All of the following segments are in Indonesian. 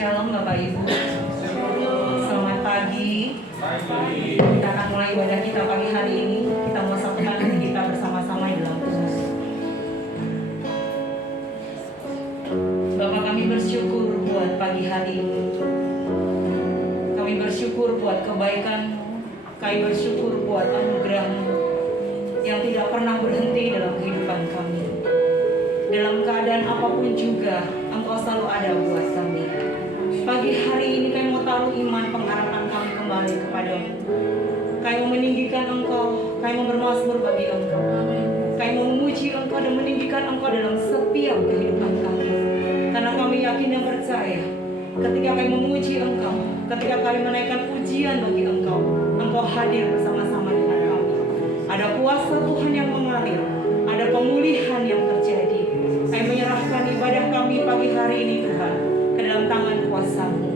Shalom Bapak Ibu. Selamat pagi. Kita akan mulai ibadah kita pagi hari ini. Kita mau satukan hati kita bersama-sama di dalam Tuhan. Bapak, kami bersyukur buat pagi hari ini. Kami bersyukur buat kebaikan-Mu. Kami bersyukur buat anugerah-Mu yang tidak pernah berhenti dalam kehidupan kami. Dalam keadaan apapun juga, Engkau selalu ada buat kami. Pagi hari ini kami mau taruh iman pengharapan kami kembali kepada-Mu. Kami mau meninggikan Engkau, kami mau bermazmur bagi Engkau. Kami mau memuji Engkau dan meninggikan Engkau dalam setiap kehidupan kami. Karena kami yakin dan percaya, ketika kami memuji Engkau, ketika kami menaikkan pujian bagi Engkau, Engkau hadir bersama-sama dengan kami. Ada kuasa Tuhan yang mengalir, ada pemulihan yang terjadi. Kami menyerahkan ibadah kami pagi hari ini Tuhan ke dalam tangan kuasa-Mu.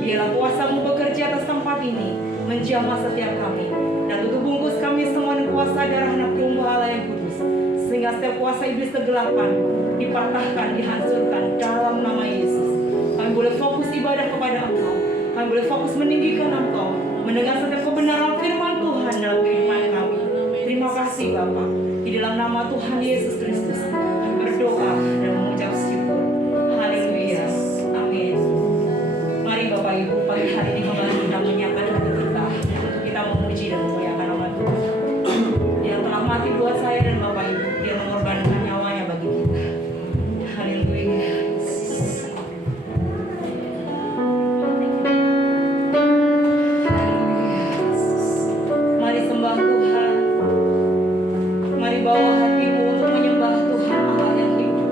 Biarlah kuasa-Mu bekerja atas tempat ini, menjamah setiap kami, dan tutup bungkus kami semua dengan kuasa darah Anak Domba Allah yang kudus, sehingga setiap kuasa iblis kegelapan dipatahkan, dihancurkan dalam nama Yesus. Kami boleh fokus ibadah kepada Engkau, kami boleh fokus meninggikan Engkau, mendengar setiap kebenaran firman Tuhan dalam kehidupan kami. Terima kasih Bapa, di dalam nama Tuhan Yesus Kristus kami berdoa dan mengucap syukur. Haleluya, amin. Mari Bapak Ibu, pagi hari ini kembali kita menyiapkan hati kita untuk kita memuji dan memuliakan nama Tuhan. Dia telah mati buat saya dan Bapak Ibu, Dia mengorbankan nyawanya bagi kita. Haleluya. Mari sembah Tuhan. Mari bawa hatimu untuk menyembah Tuhan Allah yang hidup.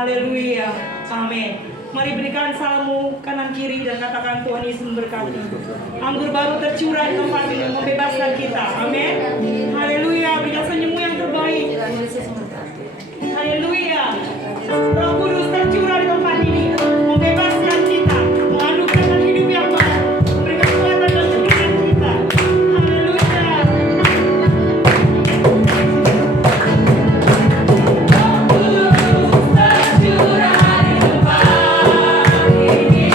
Haleluya. Amin. Mari berikan salammu kanan kiri dan katakan Tuhan Yesus memberkati. Anggur baru tercurah di tempat ini membebaskan kita. Amin. Haleluya. Berikan senyummu yang terbaik. Haleluya. Roh Kudus tercurah di tempat ini membebaskan kita, menganugerahkan hidup yang baru, memberikan kekuatan dan kehidupan kita. Haleluya. Roh Kudus tercurah di tempat ini,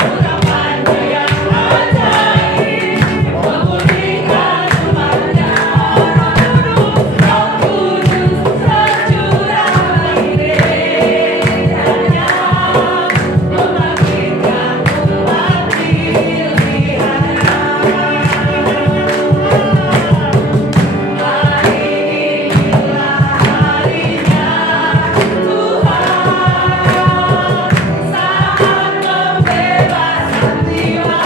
urapannya yang ajaib, memulihkan umatnya. Roh Kudus tercurah bagi gerejanya, membangkitkan umat pilihannya. Hari inilah harinya Tuhan, saat pembebasan jiwa.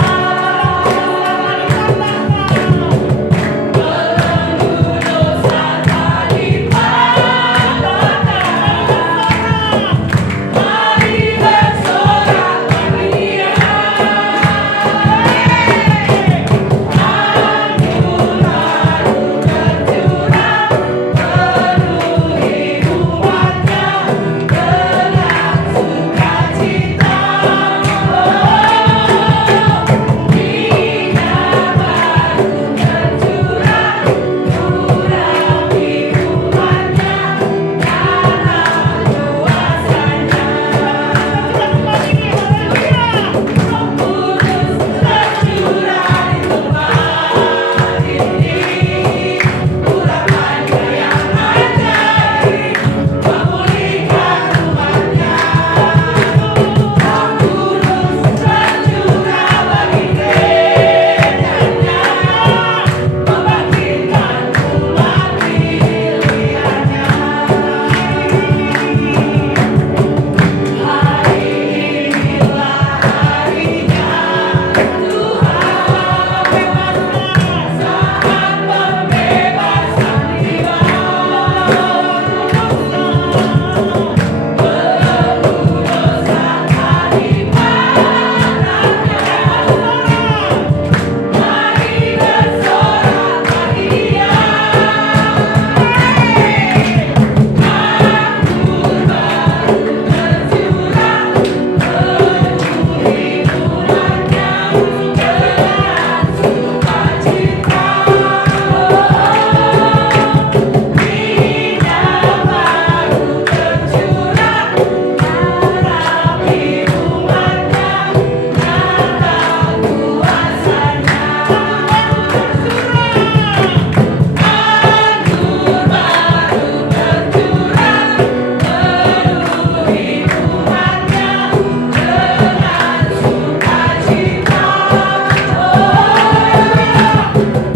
Belenggu dosa tak dipatahkan. Mari bersorak bagi Dia. Anggur baru tercurah, penuhi umatnya dengan sukacita. Minyak baru tercurah, urapi umatnya dalam kuasanya. Roh Kudus tercurah di tempat ini, urapannya yang ajaib, memulihkan umatnya. Roh Kudus tercurah bagi gerejanya, membangkitkan umat pilihannya. Hari inilah harinya Tuhan, saat pembebasan jiwa. Belenggu dosa tak dipatahkan. Mari bersorak bagi Dia. Anggur baru tercurah, penuhi umatnya dengan sukacita. Minyak baru tercurah, urapi umatnya dalam kuasanya. Anggur baru tercurah, penuhi umatnya dengan sukacita.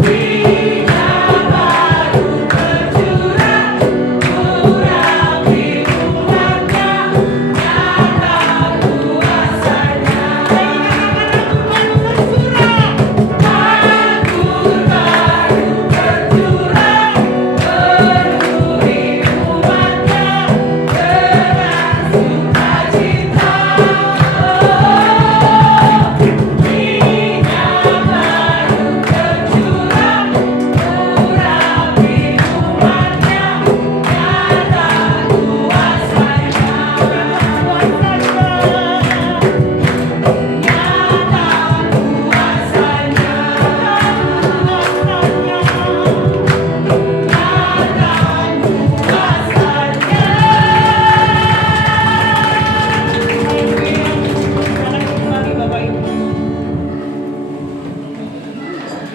Minyak baru tercurah, urapi umatnya dalam kuasanya. Anggur baru tercurah, penuhi umatnya dengan sukacita. Minyak baru tercurah, urapi umatnya dalam kuasanya.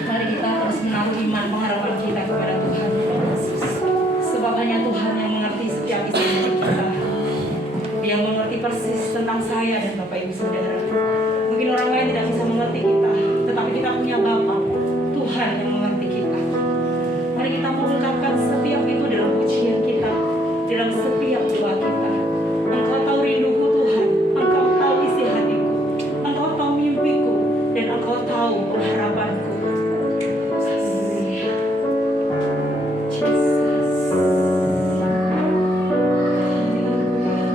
Mari kita terus menaruh iman pengharapan kita kepada Tuhan. Sebab hanya Tuhan yang mengerti setiap isi hati kita. Dia mengerti persis tentang saya dan Bapak Ibu Saudara. Mungkin orang lain tidak bisa mengerti kita, tetapi kita punya Bapa, Tuhan yang mengerti kita. Mari kita mengungkapkan setiap itu dalam pujian kita, dalam setiap doa kita. Engkau tahu rinduku Tuhan, Engkau tahu isi hatiku, Engkau tahu mimpiku, dan Engkau tahu pengharapanku. Haleluya. Jesus. Haleluya.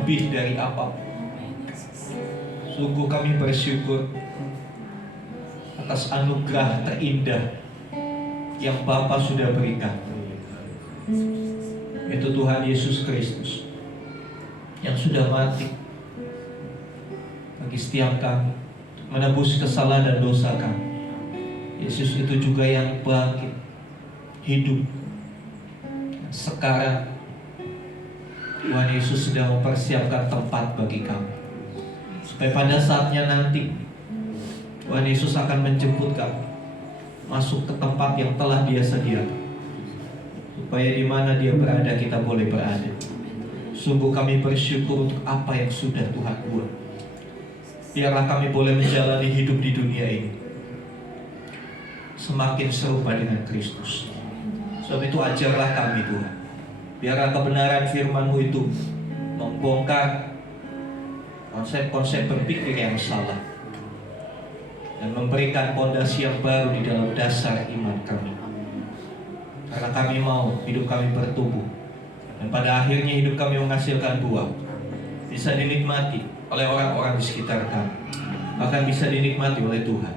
lebih dari apapun. Sungguh kami bersyukur atas anugerah terindah yang Bapa sudah berikan, itu Tuhan Yesus Kristus yang sudah mati bagi setiap kami, menebus kesalahan dan dosa kami. Yesus itu juga yang bangkit, hidup. Sekarang Tuhan Yesus sedang mempersiapkan tempat bagi kami, supaya pada saatnya nanti Tuhan Yesus akan menjemput kami masuk ke tempat yang telah Dia sediakan, supaya di mana Dia berada kita boleh berada. Sungguh kami bersyukur untuk apa yang sudah Tuhan buat. Biarlah kami boleh menjalani hidup di dunia ini semakin serupa dengan Kristus. Sebab itu ajarlah kami Tuhan. Biarlah kebenaran firman-Mu itu membongkar konsep-konsep berpikir yang salah dan memberikan fondasi yang baru di dalam dasar iman kami. Karena kami mau hidup kami bertumbuh, dan pada akhirnya hidup kami menghasilkan buah, bisa dinikmati oleh orang-orang di sekitar kami, bahkan bisa dinikmati oleh Tuhan.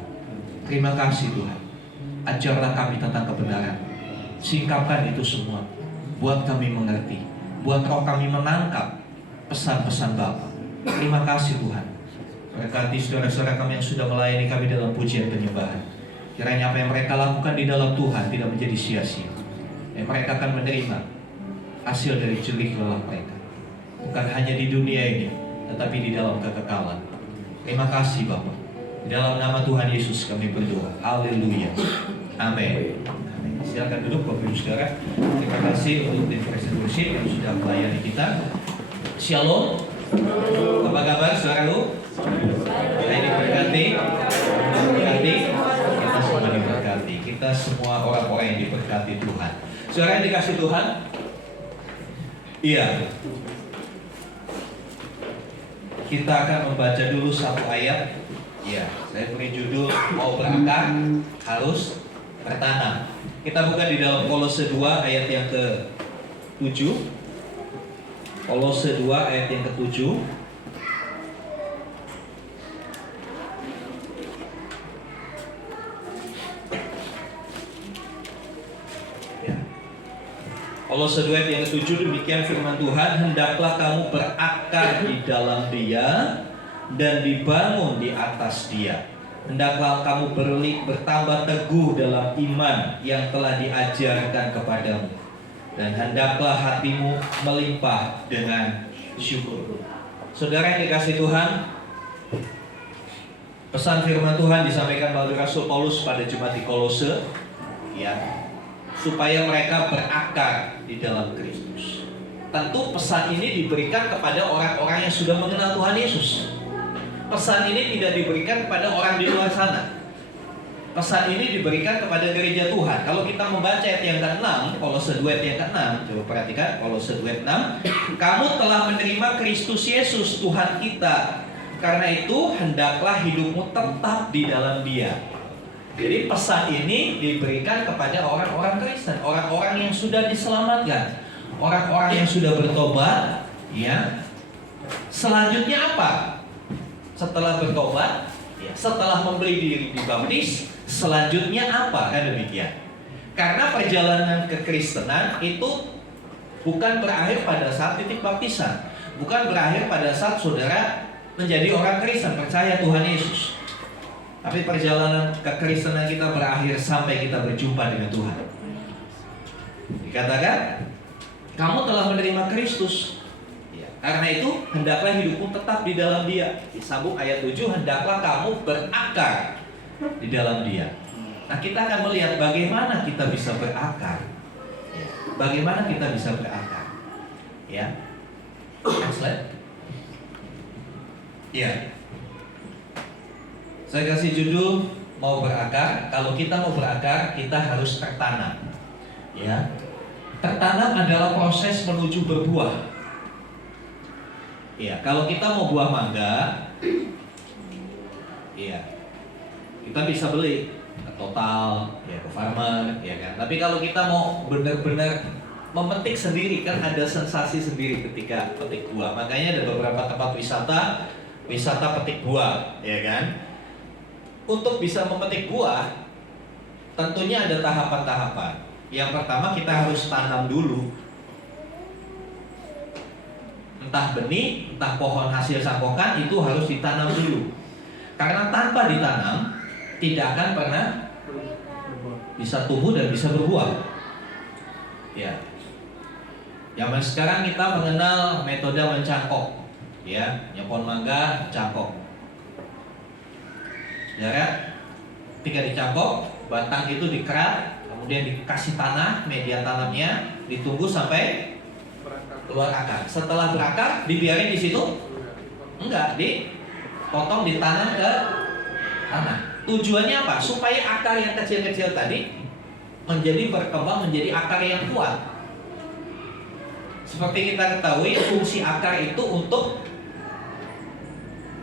Terima kasih Tuhan. Ajarlah kami tentang kebenaran. Singkapkan itu semua, buat kami mengerti, buat roh kami menangkap pesan-pesan Bapa. Terima kasih Tuhan. Berkati saudara-saudara kami yang sudah melayani kami dalam pujian penyembahan. Kiranya apa yang mereka lakukan di dalam Tuhan tidak menjadi sia-sia. Mereka akan menerima hasil dari jerih lelah mereka, bukan hanya di dunia ini, tetapi di dalam kekekalan. Terima kasih Bapa. Di dalam nama Tuhan Yesus kami berdoa. Haleluya. Amin. Silakan duduk Bapak Ibu Saudara. Terima kasih untuk tim Presiden Worship yang sudah melayani kita. Shalom. Apa kabar saudaraku? Kita diberkati. Kita semua diberkati. Kita semua orang-orang yang diberkati Tuhan. Saudara yang dikasih Tuhan. Iya. Kita akan membaca dulu satu ayat. Ya, saya beri judul mau berakar harus bertanam. Kita buka di dalam Kolose 2 ayat yang ke-7. Kolose 2 ayat yang ke-7. Ya. Kolose 2 ayat yang ke-7, demikian firman Tuhan, hendaklah kamu berakar di dalam Dia dan dibangun di atas Dia. Hendaklah kamu bertambah teguh dalam iman yang telah diajarkan kepadamu, dan hendaklah hatimu melimpah dengan syukur. Saudara yang dikasih Tuhan, pesan firman Tuhan disampaikan melalui Rasul Paulus pada jemaat di Kolose, ya, supaya mereka berakar di dalam Kristus. Tentu pesan ini diberikan kepada orang-orang yang sudah mengenal Tuhan Yesus. Pesan ini tidak diberikan kepada orang di luar sana. Pesan ini diberikan kepada gereja Tuhan. Kalau kita membaca ayat yang ke-6, Kolose 2 ayat yang ke-6, coba perhatikan Kolose 2 ayat 6. Kamu telah menerima Kristus Yesus Tuhan kita. Karena itu hendaklah hidupmu tetap di dalam Dia. Jadi pesan ini diberikan kepada orang-orang Kristen, orang-orang yang sudah diselamatkan, orang-orang yang sudah bertobat, ya. Selanjutnya apa? Setelah bertobat, ya, setelah memberi diri dibaptis, selanjutnya apa? Kan demikian. Karena perjalanan kekristenan itu bukan berakhir pada saat titik baptisan, bukan berakhir pada saat saudara menjadi orang Kristen, percaya Tuhan Yesus. Tapi perjalanan kekristenan kita berakhir sampai kita berjumpa dengan Tuhan. Dikatakan, kamu telah menerima Kristus. Karena itu, hendaklah hidupmu tetap di dalam Dia. Disambung ayat 7, hendaklah kamu berakar di dalam Dia. Nah, kita akan melihat bagaimana kita bisa berakar. Ya. Bagaimana kita bisa berakar. Ya. Next slide. Ya. Saya kasih judul mau berakar. Kalau kita mau berakar, kita harus tertanam. Ya. Tertanam adalah proses menuju berbuah. Ya, kalau kita mau buah mangga, ya, kita bisa beli ke Total, ya, ke Farmer, ya kan. Tapi kalau kita mau benar-benar memetik sendiri, kan ada sensasi sendiri ketika petik buah. Makanya ada beberapa tempat wisata petik buah, ya kan? Untuk bisa memetik buah, tentunya ada tahapan-tahapan. Yang pertama kita harus tanam dulu. Entah benih, entah pohon hasil sangkokan, itu harus ditanam dulu. Karena tanpa ditanam, tidak akan pernah bisa tumbuh dan bisa berbuah. Ya. Zaman sekarang kita mengenal metode mencangkok, ya, pohon mangga cangkok. Ya, ketika dicangkok, batang itu dikerat, kemudian dikasih tanah, media tanamnya, ditunggu sampai keluar akar. Setelah berakar, dibiarin di situ? Enggak, dipotong, ditanam ke tanah. Tujuannya apa? Supaya akar yang kecil-kecil tadi berkembang menjadi akar yang kuat. Seperti kita ketahui, fungsi akar itu untuk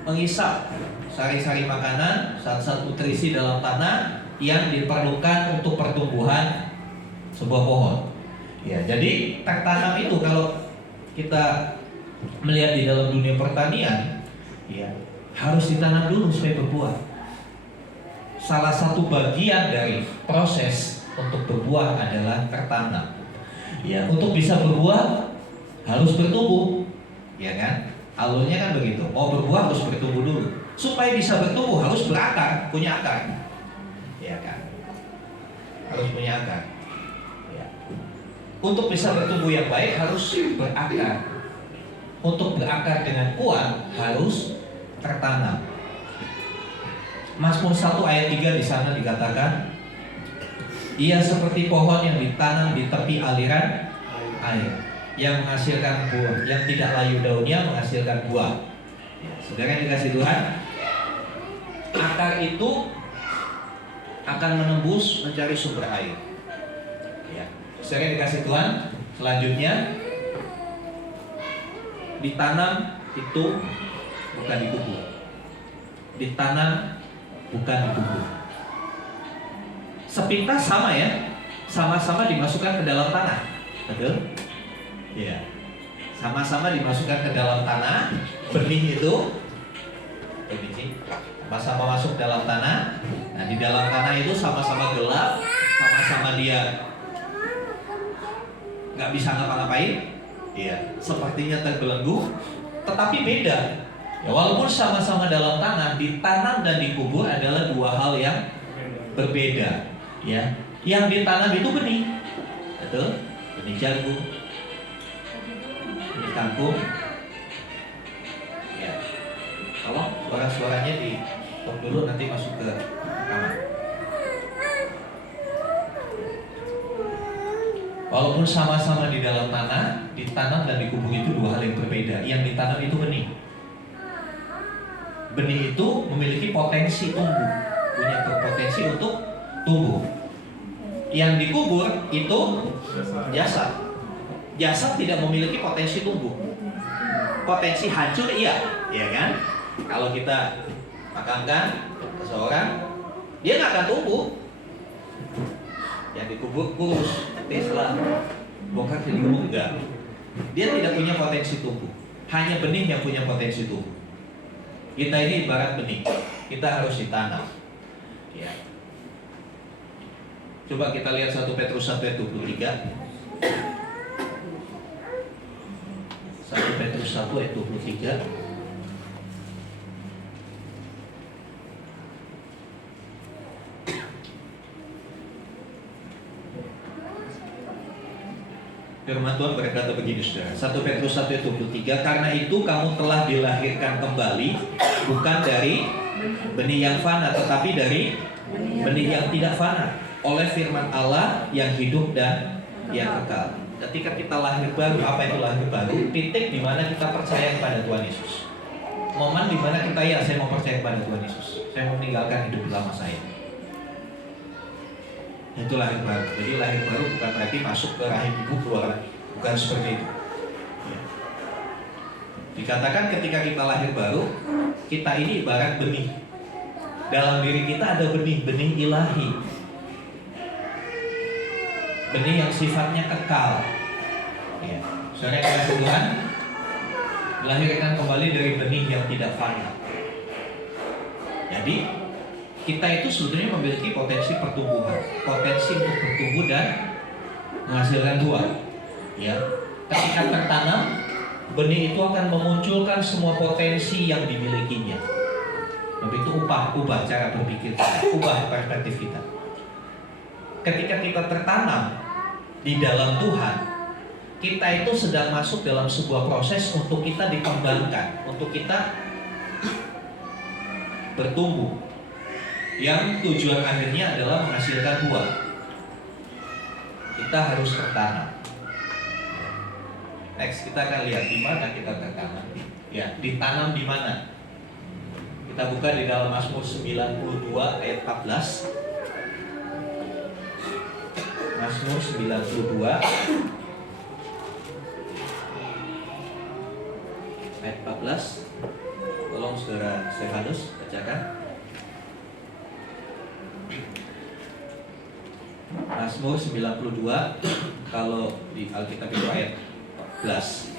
menghisap sari-sari makanan, zat-zat nutrisi dalam tanah yang diperlukan untuk pertumbuhan sebuah pohon. Ya, jadi tertanam itu kalau kita melihat di dalam dunia pertanian, ya, harus ditanam dulu supaya berbuah. Salah satu bagian dari proses untuk berbuah adalah tertanam. Ya, untuk bisa berbuah harus bertumbuh, ya kan? Alurnya kan begitu. Mau berbuah harus bertumbuh dulu. Supaya bisa bertumbuh harus berakar, punya akar, ya kan? Harus punya akar. Ya. Untuk bisa bertumbuh yang baik harus berakar. Untuk berakar dengan kuat harus tertanam. Mazmur 1 ayat 3 di sana dikatakan, ia seperti pohon yang ditanam di tepi aliran air, yang menghasilkan buah, yang tidak layu daunnya menghasilkan buah. Ya, saudara yang dikasih Tuhan, akar itu akan menembus mencari sumber air. Ya, saudara yang dikasih Tuhan, selanjutnya ditanam itu bukan dikubur. Ditanam bukan dikubur. Sepintas sama ya, sama-sama dimasukkan ke dalam tanah, betul? Ya, sama-sama dimasukkan ke dalam tanah. Benih itu biji sama-sama masuk dalam tanah. Nah, di dalam tanah itu sama-sama gelap, sama-sama dia nggak bisa ngapa-ngapain. Ya, sepertinya terbelenggu, tetapi beda. Ya, walaupun sama-sama dalam tanah, ditanam dan dikubur adalah dua hal yang berbeda. Ya, yang ditanam itu benih, betul? Benih jagung, benih kangkung. Ya, tolong suara-suaranya di stop dulu, nanti masuk ke kamar. Walaupun sama-sama di dalam tanah, ditanam dan dikubur itu dua hal yang berbeda. Yang ditanam itu benih. Benih itu memiliki potensi tumbuh, punya potensi untuk tumbuh. Yang dikubur itu jasad. Jasad tidak memiliki potensi tumbuh. Potensi hancur iya, ya kan? Kalau kita makamkan seseorang, dia nggak akan tumbuh. Yang dikubur kurus, tapi setelah bongkar jadi gemuk enggak. Dia tidak punya potensi tumbuh. Hanya benih yang punya potensi tumbuh. Kita ini ibarat benih, kita harus ditanam. Ya. Coba kita lihat 1 Petrus 1 ayat 23. 1 Petrus 1 ayat 23. Firman Tuhan berkata begini, saudara. 1 Petrus 1 ayat 23, karena itu kamu telah dilahirkan kembali, bukan dari benih yang fana, tetapi dari benih yang tidak fana, oleh firman Allah yang hidup dan yang kekal. Ketika kita lahir baru, apa itu lahir baru? Titik di mana kita percaya kepada Tuhan Yesus. Momen di mana kita, ya, saya mau percaya kepada Tuhan Yesus. Saya mau meninggalkan hidup lama saya. Itu lahir baru. Jadi lahir baru bukan berarti masuk ke rahim ibu keluar lagi. Bukan seperti itu. Ya. Dikatakan ketika kita lahir baru, kita ini ibarat benih. Dalam diri kita ada benih ilahi. Benih yang sifatnya kekal. Ya. Saudara yang dikasihi Tuhan, melahirkan kembali dari benih yang tidak fana. Jadi kita itu sebetulnya memiliki potensi pertumbuhan, potensi untuk bertumbuh dan menghasilkan buah. Ya, ketika tertanam, benih itu akan memunculkan semua potensi yang dimilikinya. Tapi itu ubah cara berpikir kita, ubah perspektif kita. Ketika kita tertanam di dalam Tuhan, kita itu sedang masuk dalam sebuah proses untuk kita dikembangkan, untuk kita bertumbuh, yang tujuan akhirnya adalah menghasilkan buah. Kita harus tertanam. Next, kita akan lihat di mana kita tertanam. Ya, ditanam di mana? Kita buka di dalam Mazmur 92 ayat 14. Mazmur 92 ayat 14. Tolong saudara Stefanus bacakan. Mazmur 92, kalau di Alkitab itu ayat 14.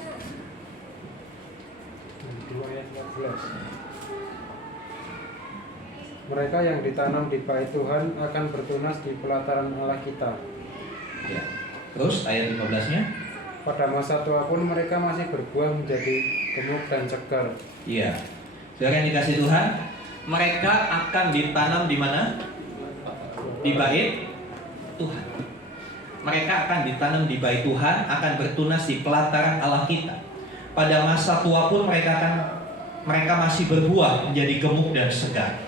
92 ayat 14. Mereka yang ditanam di bait Tuhan akan bertunas di pelataran Allah kita. Ya. Terus ayat 15-nya? Pada masa tua pun mereka masih berbuah menjadi gemuk dan segar. Iya. Saudara yang dikasihi Tuhan, mereka akan ditanam di mana? Di bait Tuhan. Mereka akan ditanam di bait Tuhan, akan bertunas di pelataran Allah kita. Pada masa tua pun mereka masih berbuah menjadi gemuk dan segar.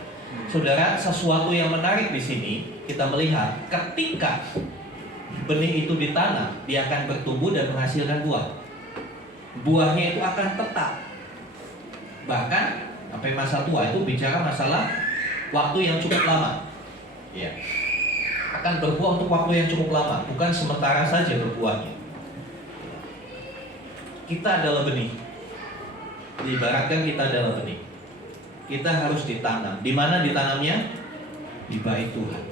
Saudara, sesuatu yang menarik di sini kita melihat ketika benih itu ditanam, dia akan bertumbuh dan menghasilkan buah. Buahnya itu akan tetap. Bahkan sampai masa tua itu bicara masalah waktu yang cukup lama. Ya. Akan berbuah untuk waktu yang cukup lama, bukan sementara saja berbuahnya. Kita adalah benih. Diibaratkan kita adalah benih. Kita harus ditanam. Di mana ditanamnya? Di bait Tuhan.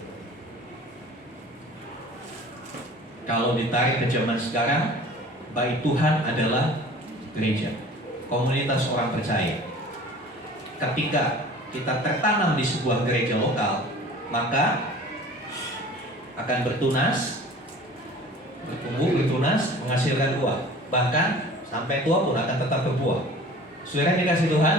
Kalau ditarik ke zaman sekarang, bait Tuhan adalah gereja, komunitas orang percaya. Ketika kita tertanam di sebuah gereja lokal, maka akan bertunas, bertumbuh, bertunas, menghasilkan buah. Bahkan sampai tua pun akan tetap berbuah. Saudara yang dikasihi Tuhan,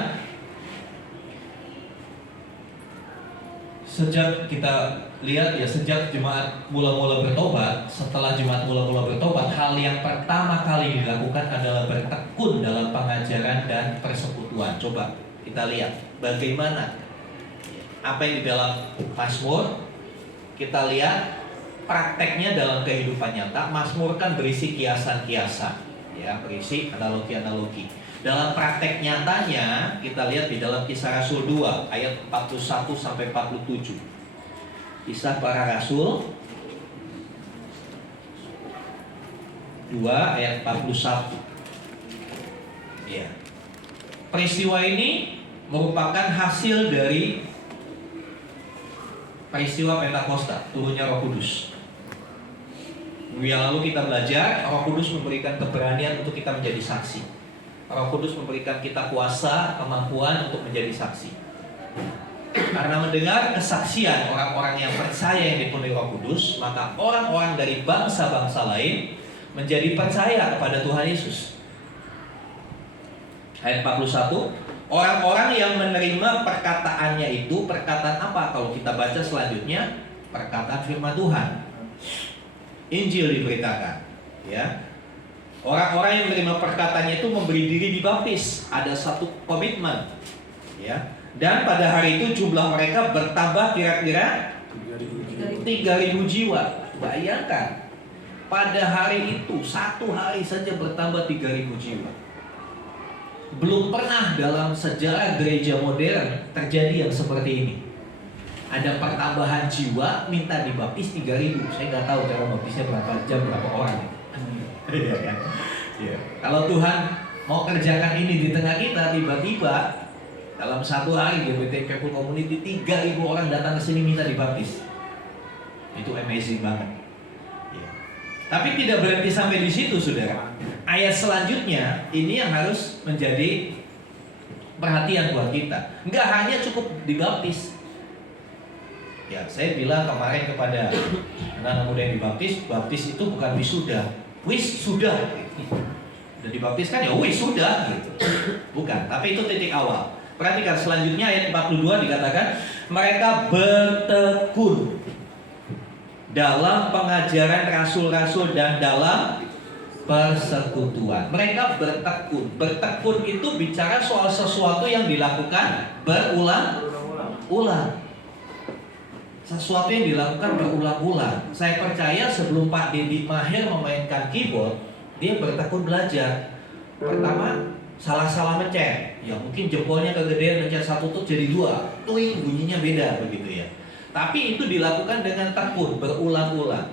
sejak kita lihat ya, sejak jemaat mula-mula bertobat, setelah jemaat mula-mula bertobat, hal yang pertama kali dilakukan adalah bertekun dalam pengajaran dan persekutuan. Coba kita lihat bagaimana apa yang di dalam Mazmur. Kita lihat prakteknya dalam kehidupan nyata. Mazmur kan berisi kiasan-kiasan, ya, berisi analogi-analogi. Dalam praktek nyatanya kita lihat di dalam Kisah Rasul 2 ayat 41 sampai 47. Kisah Para Rasul 2 ayat 41. Ya. Peristiwa ini merupakan hasil dari peristiwa Pentakosta, turunnya Roh Kudus. Minggu yang lalu kita belajar, Roh Kudus memberikan keberanian untuk kita menjadi saksi. Roh Kudus memberikan kita kuasa, kemampuan untuk menjadi saksi. Karena mendengar kesaksian orang-orang yang percaya yang dipenuhi Roh Kudus, maka orang-orang dari bangsa-bangsa lain menjadi percaya kepada Tuhan Yesus. Ayat 41, orang-orang yang menerima perkataannya itu, perkataan apa? Kalau kita baca selanjutnya, perkataan firman Tuhan. Injil diberitakan, ya. Orang-orang yang menerima perkataannya itu memberi diri dibaptis. Ada satu komitmen, ya. Dan pada hari itu jumlah mereka bertambah kira-kira 3.000 jiwa. Bayangkan, pada hari itu satu hari saja bertambah 3.000 jiwa. Belum pernah dalam sejarah gereja modern terjadi yang seperti ini. Ada pertambahan jiwa minta dibaptis 3.000. Saya nggak tahu cara baptisnya berapa jam, berapa orang. Iya kan? Ya. Kalau Tuhan mau kerjakan ini di tengah kita, tiba-tiba dalam satu hari GBT People Community 3.000 orang datang ke sini minta dibaptis. Itu amazing banget. Ya. Tapi tidak berhenti sampai di situ, saudara. Ayat selanjutnya ini yang harus menjadi perhatian buat kita. Nggak hanya cukup dibaptis. Ya, saya bilang kemarin kepada anak-anak muda yang dibaptis, baptis itu bukan wisuda. Wis sudah. Udah dibaptis kan ya wis sudah gitu. Bukan, tapi itu titik awal. Perhatikan selanjutnya ayat 42 dikatakan mereka bertekun dalam pengajaran rasul-rasul dan dalam persekutuan. Mereka bertekun. Bertekun itu bicara soal sesuatu yang dilakukan berulang-ulang. Sesuatu yang dilakukan berulang-ulang. Saya percaya sebelum Pak Dedi Mahir memainkan keyboard, dia bertekun belajar. Pertama, salah-salah mencet. Ya mungkin jempolnya kegedean, mencet satu tut jadi dua. Tuing, bunyinya beda begitu ya. Tapi itu dilakukan dengan tekun, berulang-ulang.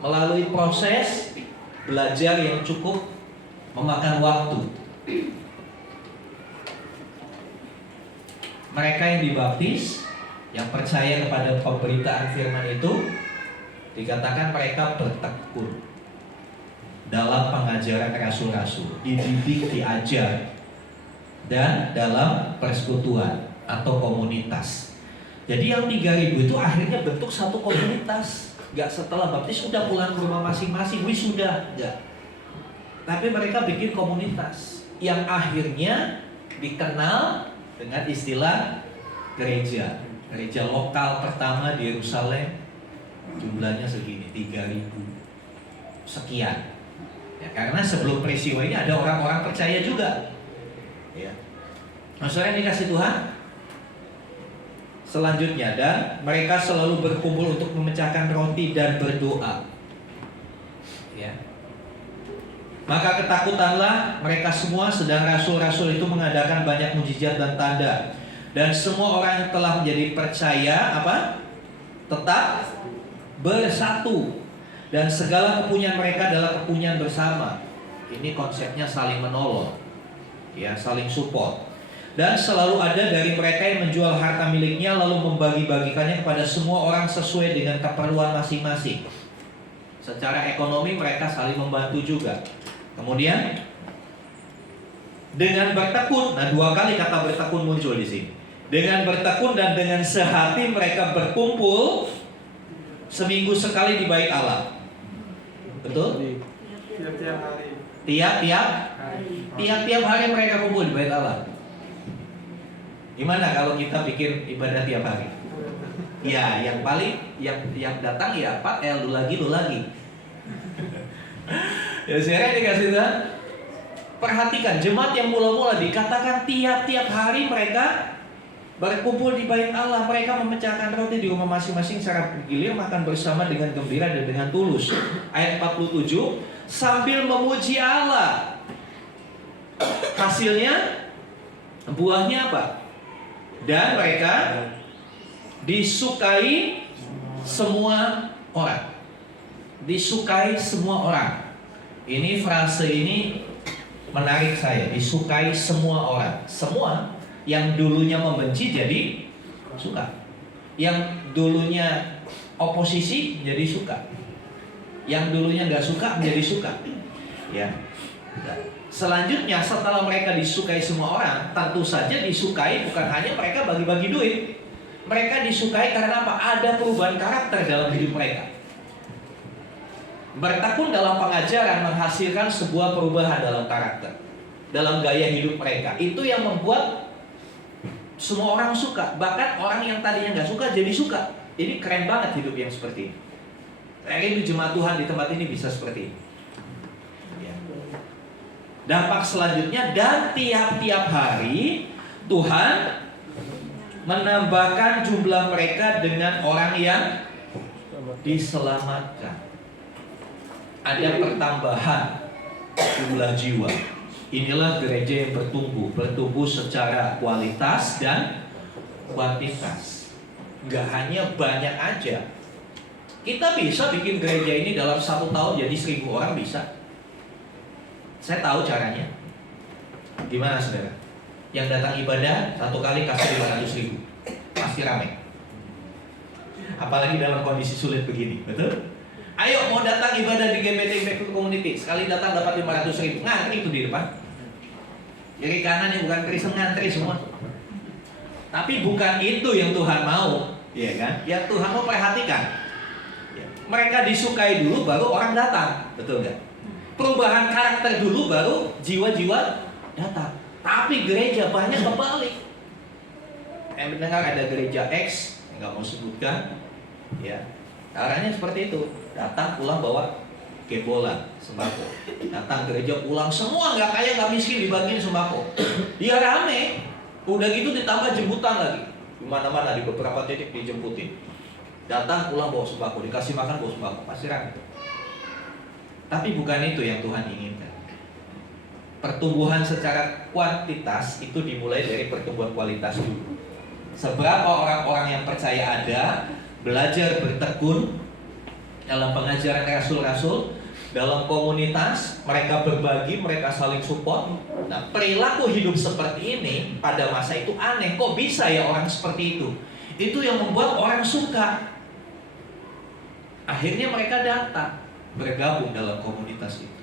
Melalui proses belajar yang cukup memakan waktu. Mereka yang dibaptis, yang percaya kepada pemberitaan firman itu, dikatakan mereka bertekun dalam pengajaran rasul-rasul, dididik, diajar, dan dalam persekutuan atau komunitas. Jadi yang 3.000 itu akhirnya bentuk satu komunitas. Gak setelah baptis sudah pulang ke rumah masing-masing, sudah gak. Tapi mereka bikin komunitas yang akhirnya dikenal dengan istilah gereja. Gereja lokal pertama di Yerusalem jumlahnya segini, 3.000 sekian. Ya, karena sebelum peristiwa ini ada orang-orang percaya juga. Ya. Maksudnya ini kasih Tuhan. Selanjutnya, dan mereka selalu berkumpul untuk memecahkan roti dan berdoa. Ya. Maka ketakutanlah mereka semua, sedang rasul-rasul itu mengadakan banyak mujizat dan tanda. Dan semua orang yang telah menjadi percaya tetap bersatu. Dan segala kepunyaan mereka adalah kepunyaan bersama. Ini konsepnya saling menolong, ya, saling support. Dan selalu ada dari mereka yang menjual harta miliknya lalu membagi-bagikannya kepada semua orang sesuai dengan keperluan masing-masing. Secara ekonomi mereka saling membantu juga. Kemudian dengan bertekun, nah 2 kali kata bertekun muncul di sini. Dengan bertekun dan dengan sehati mereka berkumpul seminggu sekali di bait Allah. Betul? Tiap-tiap hari. Tiap-tiap hari mereka kumpul di bait Allah. Gimana kalau kita bikin ibadah tiap hari? Ya, yang paling yang datang ya Pak, lu lagi. Ya sekarang dikasih Tuhan. Perhatikan jemaat yang mula-mula dikatakan tiap-tiap hari mereka berkumpul di bait Allah. Mereka memecahkan roti di rumah masing-masing secara bergilir, makan bersama dengan gembira dan dengan tulus. Ayat 47, sambil memuji Allah. Hasilnya, buahnya apa? Dan mereka disukai semua orang. Disukai semua orang. Ini frase ini menarik saya. Disukai semua orang. Semua yang dulunya membenci jadi suka. Yang dulunya oposisi jadi suka. Yang dulunya nggak suka menjadi suka. Ya. Selanjutnya setelah mereka disukai semua orang, tentu saja disukai bukan hanya mereka bagi-bagi duit. Mereka disukai karena apa? Ada perubahan karakter dalam hidup mereka. Bertekun dalam pengajaran menghasilkan sebuah perubahan dalam karakter, dalam gaya hidup mereka. Itu yang membuat semua orang suka. Bahkan orang yang tadinya nggak suka jadi suka. Ini keren banget hidup yang seperti ini. Saya rindu jemaat Tuhan di tempat ini bisa seperti ini. Dampak selanjutnya, dan tiap-tiap hari Tuhan menambahkan jumlah mereka dengan orang yang diselamatkan. Ada pertambahan jumlah jiwa. Inilah gereja yang bertumbuh secara kualitas dan kuantitas. Gak hanya banyak aja. Kita bisa bikin gereja ini dalam 1 tahun jadi 1.000 orang bisa. Saya tahu caranya. Gimana saudara? Yang datang ibadah 1 kali kasih 500.000, pasti ramai. Apalagi dalam kondisi sulit begini, betul? Ayo mau datang ibadah di GBT Impact Community, sekali datang dapat 500.000, ngantri itu di depan. Kiri kanan yang bukan Kristen ngantri semua. Tapi bukan itu yang Tuhan mau, ya kan? Yang Tuhan mau perhatikan. Ya. Mereka disukai dulu, baru orang datang, betul nggak? Perubahan karakter dulu, baru jiwa-jiwa datang. Tapi gereja banyak kebalik. Mendengar ada gereja X, nggak mau sebutkan, ya. Caranya seperti itu. Datang pulang bawa gebolan sembako. Datang gereja pulang semua nggak kaya nggak miskin dibagiin sembako. Dia rame. Udah gitu ditambah jemputan lagi. Di mana-mana di beberapa titik dijemputin. Datang pulang bawa sembako, dikasih makan bawa sembako, pasti rame. Tapi bukan itu yang Tuhan inginkan. Pertumbuhan secara kuantitas itu dimulai dari pertumbuhan kualitas dulu. Seberapa orang-orang yang percaya ada, belajar bertekun dalam pengajaran rasul-rasul, dalam komunitas, mereka berbagi, mereka saling support. Nah, perilaku hidup seperti ini pada masa itu aneh. Kok bisa ya orang seperti itu? Itu yang membuat orang suka. Akhirnya mereka datang, bergabung dalam komunitas itu.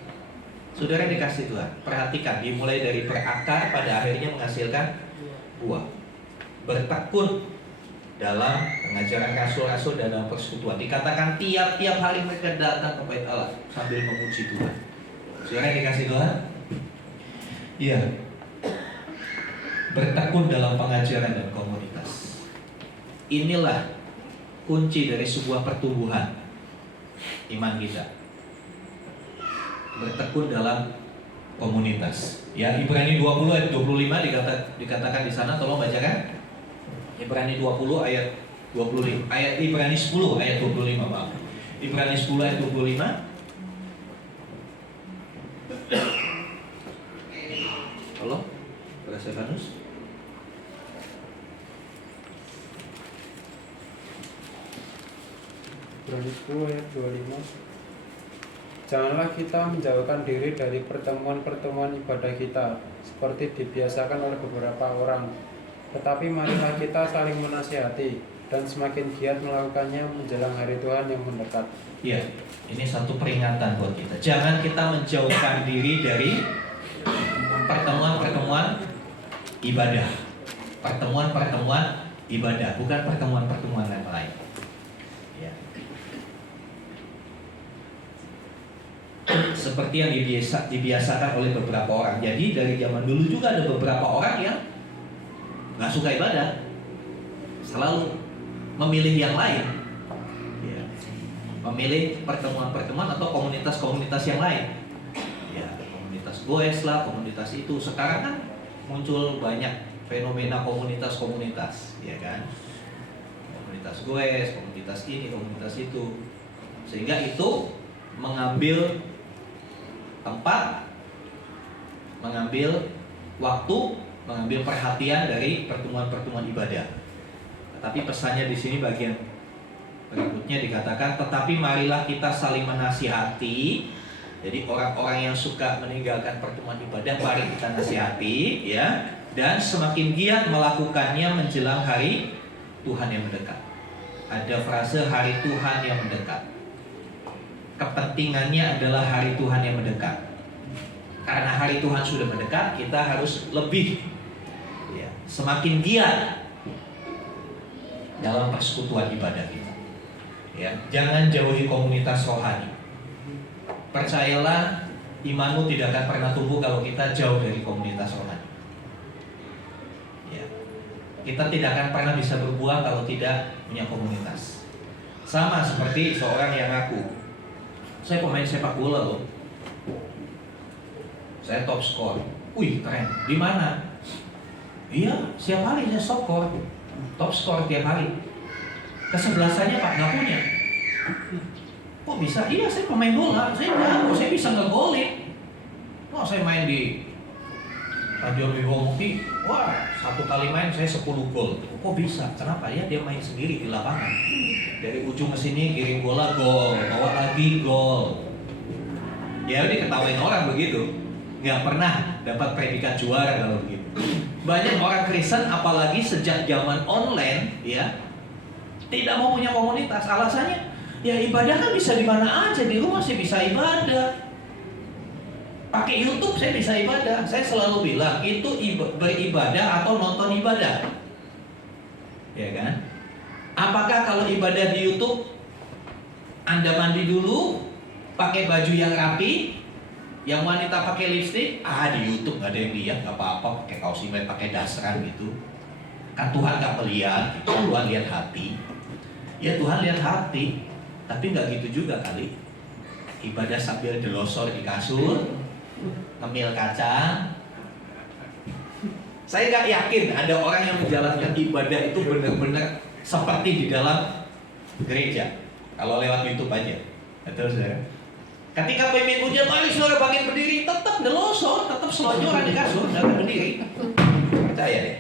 Saudara dikasih Tuhan, perhatikan, dimulai dari berakar pada akhirnya menghasilkan buah. Bertekun dalam pengajaran rasul-rasul dan dalam persekutuan. Dikatakan tiap-tiap hari mereka datang ke bait Allah sambil memuji Tuhan. Saudara dikasih Tuhan? Iya. Bertekun dalam pengajaran dan komunitas. Inilah kunci dari sebuah pertumbuhan iman kita. Bertekun dalam komunitas. Ya, Ibrani 20 ayat 25 dikatakan di sana, tolong bacakan. Ibrani 20 ayat 25. Ibrani 10 ayat 25, maaf. Ibrani 10 ayat 25. Halo? Brother Stefanus? Ibrani 10 ayat 25. Janganlah kita menjauhkan diri dari pertemuan-pertemuan ibadah kita, seperti dibiasakan oleh beberapa orang. Tetapi marilah kita saling menasihati, dan semakin giat melakukannya menjelang hari Tuhan yang mendekat. Ya, ini satu peringatan buat kita. Jangan kita menjauhkan diri dari pertemuan-pertemuan ibadah. Pertemuan-pertemuan ibadah, bukan pertemuan-pertemuan yang lain. Ya. Seperti yang dibiasakan oleh beberapa orang. Jadi dari zaman dulu juga ada beberapa orang yang nggak suka ibadah, selalu memilih yang lain, ya. Memilih pertemuan-pertemuan atau komunitas-komunitas yang lain, ya, komunitas goes lah, komunitas itu. Sekarang kan muncul banyak fenomena komunitas-komunitas, ya kan, komunitas goes, komunitas ini, komunitas itu, sehingga itu mengambil tempat, mengambil waktu, mengambil perhatian dari pertemuan-pertemuan ibadah. Tapi pesannya di sini bagian berikutnya dikatakan, tetapi marilah kita saling menasihati. Jadi orang-orang yang suka meninggalkan pertemuan ibadah, mari kita nasihati, ya. Dan semakin giat melakukannya menjelang hari Tuhan yang mendekat. Ada frase hari Tuhan yang mendekat. Kepentingannya adalah hari Tuhan yang mendekat. Karena hari Tuhan sudah mendekat, kita harus lebih, ya, semakin giat dalam persekutuan ibadah kita. Ya, jangan jauhi komunitas rohani. Percayalah, imanmu tidak akan pernah tumbuh kalau kita jauh dari komunitas rohani. Ya, kita tidak akan pernah bisa berbuah kalau tidak punya komunitas. Sama seperti seorang yang ngaku, saya pemain sepak bola loh, saya top skor. Wih, keren. Di mana? Iya, setiap hari saya skor. Top skor tiap hari. Kesebelasannya Pak nggak punya. Kok bisa? Iya, saya pemain bola. Saya jago, saya bisa ngegolin. Oh, saya main di Stadion Wibawa Mukti. Wah, satu kali main saya 10 gol. Kok bisa? Kenapa ya? Dia main sendiri di lapangan. Dari ujung ke sini kirim bola gol, bawa lagi gol. Ya diketawain orang begitu. Nggak pernah dapat predikat juara kalau begitu. Banyak orang Kristen apalagi sejak zaman online, ya, tidak mau punya komunitas. Alasannya Ya ibadah kan bisa di mana aja, di rumah sih bisa ibadah. Pakai YouTube saya bisa ibadah. Saya selalu bilang itu beribadah atau nonton ibadah. Ya kan? Apakah kalau ibadah di YouTube Anda mandi dulu, pakai baju yang rapi, yang wanita pakai lipstik, di YouTube nggak ada yang lihat, nggak apa-apa, pakai kaos imlek, pakai dasaran gitu. Kan Tuhan nggak melihat, Tuhan lihat hati. Ya Tuhan lihat hati, tapi nggak gitu juga kali. Ibadah sambil delosor di kasur, ngemil kacang. Saya nggak yakin ada orang yang menjalankan ibadah itu benar-benar seperti di dalam gereja. Kalau lewat YouTube aja, betul saudara. Ketika pemimpin pujian, mari saudara bagian berdiri, tetap delosor, tetap selonjoran di kasur, nggak berdiri. Percaya deh.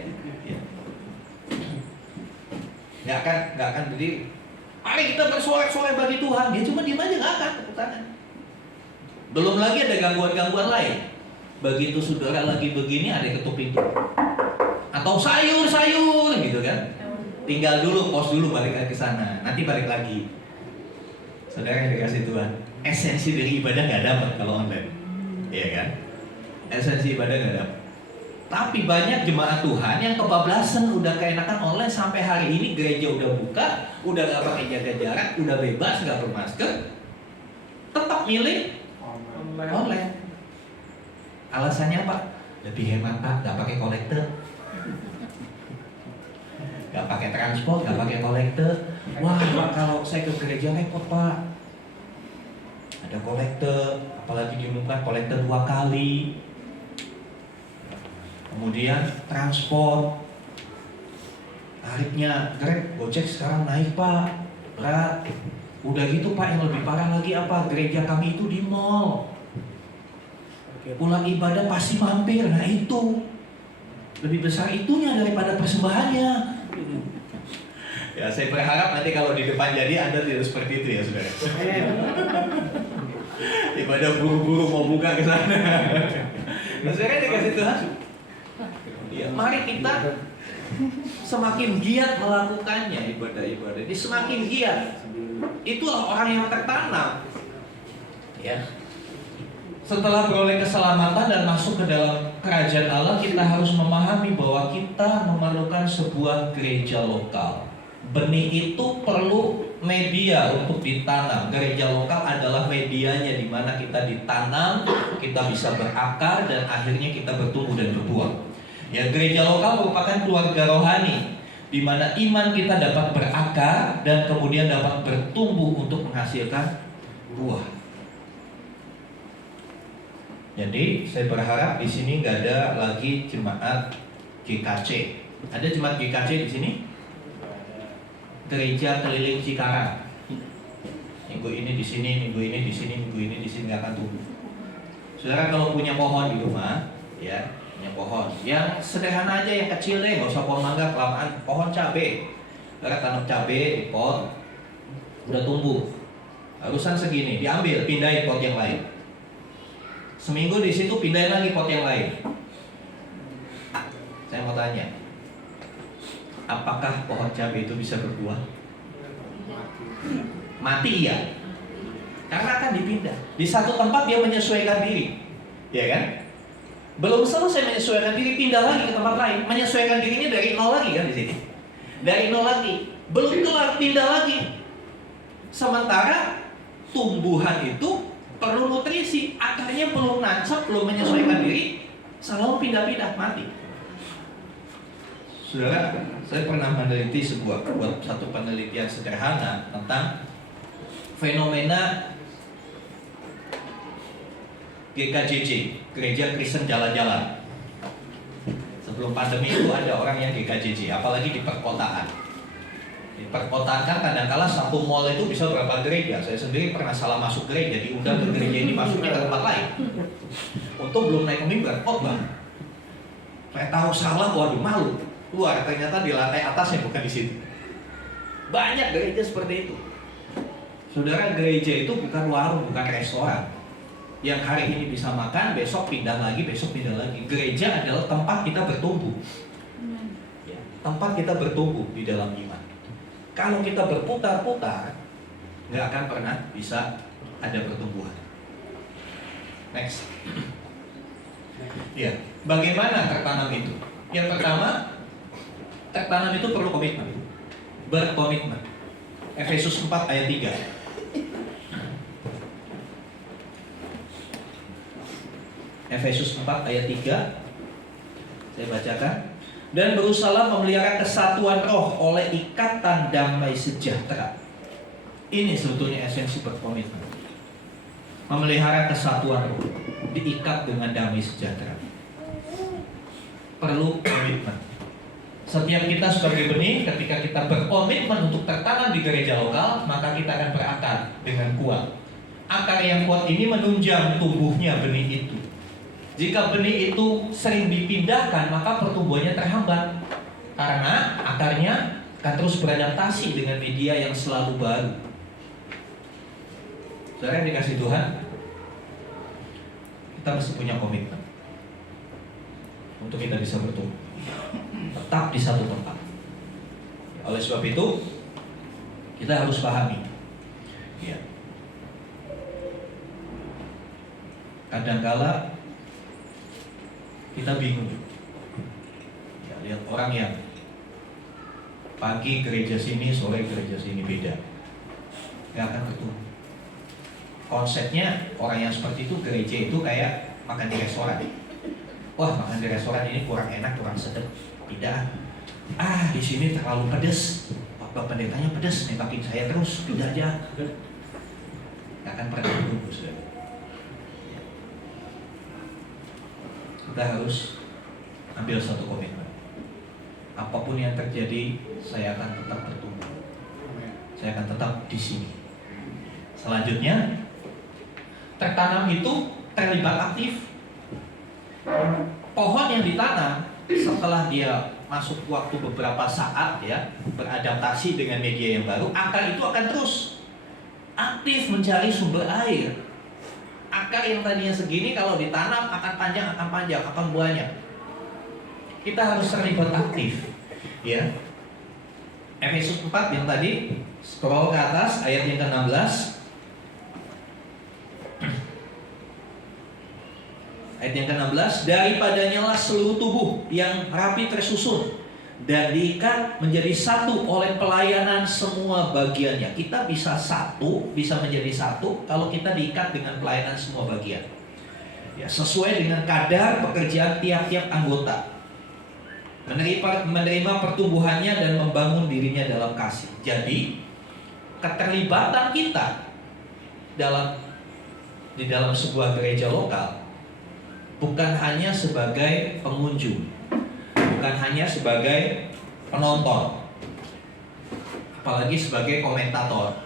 Nggak akan berdiri. Mari kita bersorak-sorai bagi Tuhan. Dia cuma diem aja, nggak akan tepuk tangan. Belum lagi ada gangguan-gangguan lain. Begitu saudara lagi begini, ada yang ketuk pintu. Atau sayur gitu kan. Tinggal dulu, pos dulu, balik lagi ke sana. Nanti balik lagi. Saudara yang dikasih Tuhan, esensi dari ibadah nggak dapat kalau online. Iya kan? Esensi ibadah nggak dapat. Tapi banyak jemaat Tuhan yang kebablasan, udah keenakan online sampai hari ini gereja udah buka, udah nggak pakai jaga jarak, udah bebas nggak bermasker, tetap milih online. Alasannya apa? Lebih hemat Pak, nggak pakai kolektor, nggak pakai transport, nggak pakai kolektor. Wah Pak, kalau saya ke gereja repot Pak. Ada kolektor, apalagi diumumkan kolektor 2 kali. Kemudian transport, tarifnya Grab, Gojek sekarang naik Pak, berat. Udah gitu Pak, yang lebih parah lagi apa? Gereja kami itu di mall. Pulang ibadah pasti mampir. Nah itu lebih besar itunya daripada persembahannya. Ya saya berharap nanti kalau di depan jadi Anda tidak seperti itu ya saudara. Ibadah buru-buru mau buka ke sana. Nah saudara dikasih Tuhan. Ya, mari kita semakin giat melakukannya ibadah-ibadah. Ini semakin giat. Itulah orang yang tertanam. Ya. Setelah beroleh keselamatan dan masuk ke dalam kerajaan Allah, kita harus memahami bahwa kita memerlukan sebuah gereja lokal. Benih itu perlu media untuk ditanam. Gereja lokal adalah medianya di mana kita ditanam, kita bisa berakar dan akhirnya kita bertumbuh dan berbuah. Ya, gereja lokal merupakan keluarga rohani di mana iman kita dapat berakar dan kemudian dapat bertumbuh untuk menghasilkan buah. Jadi saya berharap di sini nggak ada lagi jemaat GKC. Ada jemaat GKC di sini? Gereja keliling Cikarang. Minggu ini di sini, minggu ini di sini, minggu ini di sini, nggak akan tumbuh. Saudara kalau punya pohon di rumah, ya punya pohon yang sederhana aja, yang kecil deh, nggak usah pohon mangga kelamaan, pohon cabai. Saudara tanam cabai di pot, udah tumbuh. Harusan segini, diambil, pindahin pot yang lain. Seminggu di situ pindahin lagi pot yang lain. Saya mau tanya, apakah pohon cabai itu bisa berbuah? Mati ya, karena akan dipindah. Di satu tempat dia menyesuaikan diri, ya kan? Belum selesai menyesuaikan diri, pindah lagi ke tempat lain, menyesuaikan dirinya dari nol lagi kan di sini. Dari nol lagi, belum kelar pindah lagi. Sementara tumbuhan itu perlu nutrisi, akarnya belum nancap, belum menyesuaikan diri, selalu pindah-pindah, mati. Saudara, saya pernah meneliti buat satu penelitian sederhana tentang fenomena GKJJ, Gereja Kristen Jalan-Jalan. Sebelum pandemi itu ada orang yang GKJJ, apalagi di perkotaan. Di perkotaan kan kadang-kala satu mall itu bisa berapa gereja. Saya sendiri pernah salah masuk gereja, diundang ke gereja ini, masuknya ke tempat lain. Untuk belum naik ke mimbar, khotbah. Saya tahu salah, waduh malu. Keluar, ternyata di lantai atasnya, bukan di situ. Banyak gereja seperti itu. Saudara, gereja itu bukan warung, bukan restoran. Yang hari ini bisa makan, besok pindah lagi, besok pindah lagi. Gereja adalah tempat kita bertumbuh. Tempat kita bertumbuh di dalam iman. Kalau kita berputar-putar, nggak akan pernah bisa ada pertumbuhan. Next. Ya, bagaimana tertanam itu? Yang pertama, tertanam itu perlu komitmen, berkomitmen. Efesus 4 ayat 3. Efesus 4 ayat 3. Saya bacakan. Dan berusaha memelihara kesatuan roh oleh ikatan damai sejahtera. Ini sebetulnya esensi berkomitmen. Memelihara kesatuan roh, diikat dengan damai sejahtera. Perlu komitmen. Setiap kita sebagai benih, ketika kita berkomitmen untuk tertanam di gereja lokal, maka kita akan berakar dengan kuat. Akar yang kuat ini menunjang tumbuhnya benih itu. Jika benih itu sering dipindahkan, maka pertumbuhannya terhambat. Karena akarnya akan terus beradaptasi dengan media yang selalu baru. Saudara yang dikasih Tuhan, kita mesti punya komitmen untuk kita bisa bertumbuh, tetap di satu tempat. Oleh sebab itu, kita harus pahami, ya, kadangkala kita bingung, ya, lihat orang yang pagi gereja sini, sore gereja sini, beda, nggak akan bertumbuh. Konsepnya orang yang seperti itu, gereja itu kayak makan di restoran. Wah, makan di restoran ini kurang enak, kurang sedap. Tidak. Di sini terlalu pedas. Bapak pendetanya pedas, nembakin saya terus. Tidak aja. Gak akan pernah bertumbuh, saudara. Kita harus ambil satu komitmen. Apapun yang terjadi, saya akan tetap bertumbuh. Saya akan tetap di sini. Selanjutnya, tertanam itu terlibat aktif. Pohon yang ditanam setelah dia masuk waktu beberapa saat, ya, beradaptasi dengan media yang baru, akar itu akan terus aktif mencari sumber air. Akar yang tadinya segini kalau ditanam akan panjang, akan banyak. Kita harus terlibat aktif, ya. Efesus 4 yang tadi, scroll ke atas ayat yang ke-16. Ayat yang ke-16, daripadanya lah seluruh tubuh yang rapi tersusun dan diikat menjadi satu oleh pelayanan semua bagiannya. Kita bisa menjadi satu kalau kita diikat dengan pelayanan semua bagian. Ya, sesuai dengan kadar pekerjaan tiap-tiap anggota. Menerima pertumbuhannya dan membangun dirinya dalam kasih. Jadi, keterlibatan kita di dalam sebuah gereja lokal bukan hanya sebagai pengunjung, bukan hanya sebagai penonton, apalagi sebagai komentator,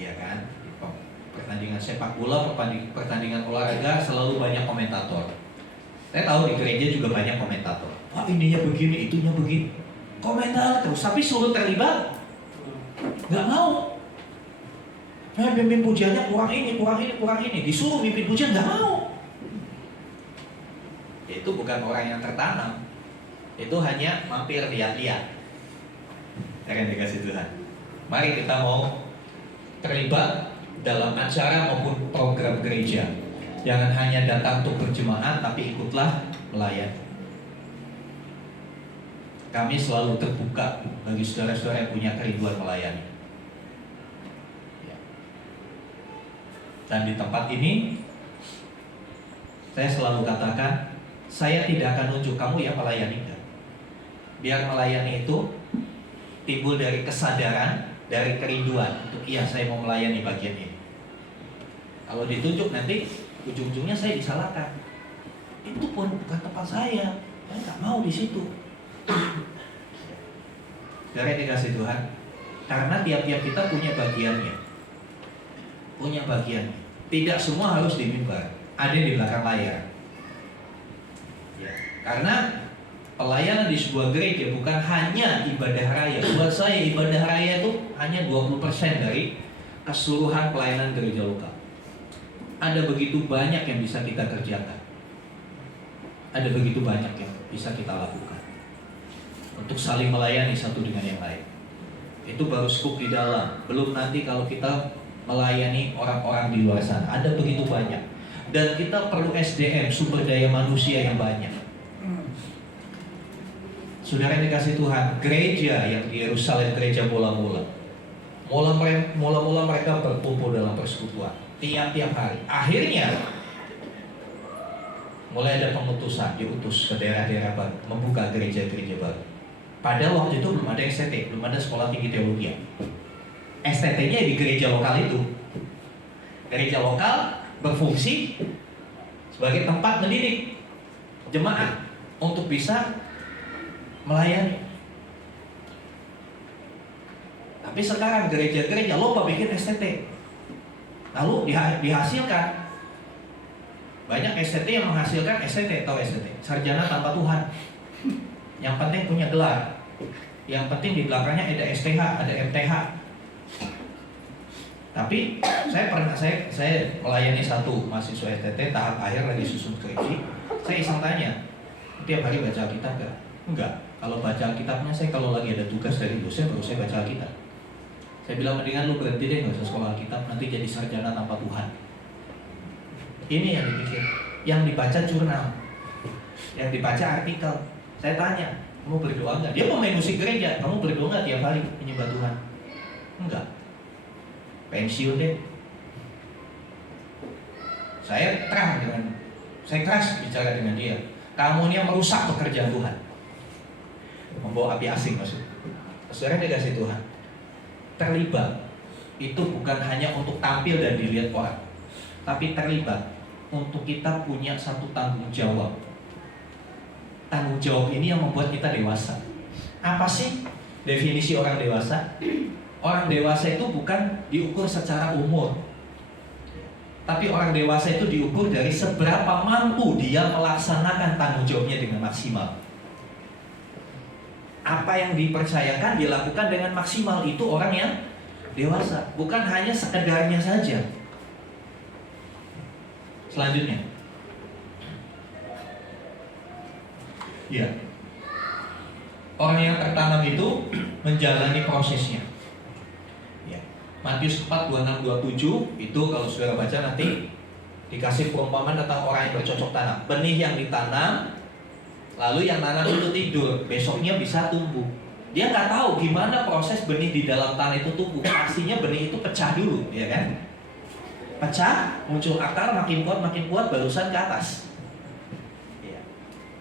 ya kan? Pertandingan sepak bola, pertandingan olahraga selalu banyak komentator. Saya tahu di gereja juga banyak komentator. Wah, ininya begini, itunya begini. Komentar terus, tapi suruh terlibat, nggak mau. Pimpin pujiannya kurang ini. Disuruh pimpin pujian nggak mau. Itu bukan orang yang tertanam, itu hanya mampir lihat-lihat. Yang dikasih Tuhan. Mari kita mau terlibat dalam acara maupun program gereja. Jangan hanya datang untuk berjemaat, tapi ikutlah melayani. Kami selalu terbuka bagi saudara-saudara yang punya kerinduan melayani. Dan di tempat ini, saya selalu katakan, saya tidak akan nunjuk kamu yang melayani. Biar melayani itu timbul dari kesadaran, dari kerinduan untuk iya saya mau melayani bagian ini. Kalau ditunjuk nanti ujung-ujungnya saya disalahkan. Itu pun bukan tempat saya nggak mau di situ. Dari dikasih Tuhan, karena tiap-tiap kita punya bagiannya. Tidak semua harus di mimbar, ada di belakang layar. Ya, karena pelayanan di sebuah gereja bukan hanya ibadah raya. Buat saya ibadah raya itu hanya 20% dari keseluruhan pelayanan gereja lokal. Ada begitu banyak yang bisa kita kerjakan. Ada begitu banyak yang bisa kita lakukan untuk saling melayani satu dengan yang lain. Itu baru skup di dalam. Belum nanti kalau kita melayani orang-orang di luar sana. Ada begitu banyak. Dan kita perlu SDM, sumber daya manusia yang banyak. Saudara yang dikasih Tuhan, gereja yang di Yerusalem, gereja mula-mula mereka berkumpul dalam persekutuan tiap-tiap hari. Akhirnya mulai ada pengutusan, diutus ke daerah-daerah baru, membuka gereja-gereja baru. Pada waktu itu belum ada STT, belum ada sekolah tinggi teologi. STT-nya di gereja lokal itu. Gereja lokal berfungsi sebagai tempat mendidik jemaat untuk bisa melayani. Tapi sekarang gereja-gereja lupa bikin STT, lalu dihasilkan banyak STT yang menghasilkan STT, atau STT, sarjana tanpa Tuhan. Yang penting punya gelar, yang penting di belakangnya ada STH, ada MTH. Tapi saya melayani satu mahasiswa STT tahap akhir lagi susun skripsi. Saya iseng tanya, tiap hari baca Alkitab gak? Enggak. Kalau baca Alkitabnya saya kalau lagi ada tugas dari dosen baru saya baca Alkitab. Saya bilang mendingan lu berhenti deh, nggak usah sekolah Alkitab, nanti jadi sarjana tanpa Tuhan. Ini yang dipikir, yang dibaca jurnal, yang dibaca artikel. Saya tanya, kamu berdoa nggak? Dia pemain musik gereja, kamu berdoa nggak tiap hari menyembah Tuhan? Enggak. Pensiun deh. Saya keras bicara dengan dia. Kamu ini yang merusak pekerjaan Tuhan, membawa api asing maksudnya. Saudara dikasih Tuhan, terlibat itu bukan hanya untuk tampil dan dilihat orang, tapi terlibat untuk kita punya satu tanggung jawab. Tanggung jawab ini yang membuat kita dewasa. Apa sih definisi orang dewasa? Orang dewasa itu bukan diukur secara umur, tapi orang dewasa itu diukur dari seberapa mampu dia melaksanakan tanggung jawabnya dengan maksimal. Apa yang dipercayakan dilakukan dengan maksimal, itu orang yang dewasa, bukan hanya sekedarnya saja. Selanjutnya, ya, orang yang tertanam itu menjalani prosesnya. Ya. Matius 4, 26-27 itu kalau saudara baca nanti dikasih perumpamaan tentang orang yang bercocok tanam. Benih yang ditanam, lalu yang nanam itu tidur, besoknya bisa tumbuh. Dia nggak tahu gimana proses benih di dalam tanah itu tumbuh. Pastinya benih itu pecah dulu, ya kan? Pecah, muncul akar, makin kuat, barusan ke atas. Ya.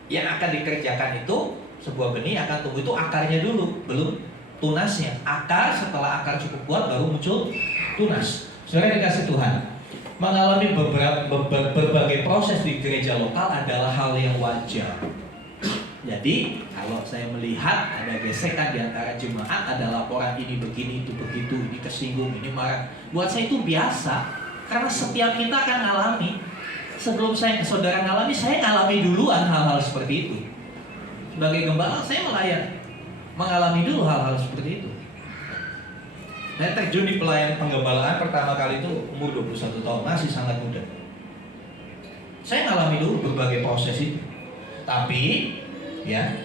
Yang akan dikerjakan itu, sebuah benih akan tumbuh itu akarnya dulu, belum tunasnya. Akar, setelah akar cukup kuat baru muncul tunas. Saudara dikasih Tuhan, mengalami berbagai proses di gereja lokal adalah hal yang wajar. Jadi kalau saya melihat ada gesekan di antara jemaat, ada laporan ini begini, itu begitu, ini tersinggung, ini marah, buat saya itu biasa. Karena setiap kita akan ngalami. Sebelum saudara ngalami, saya ngalami duluan hal-hal seperti itu. Sebagai gembala, saya mengalami dulu hal-hal seperti itu. Saya terjun di pelayanan penggembalaan pertama kali itu umur 21 tahun, masih sangat muda. Saya ngalami dulu berbagai proses itu. Tapi ya,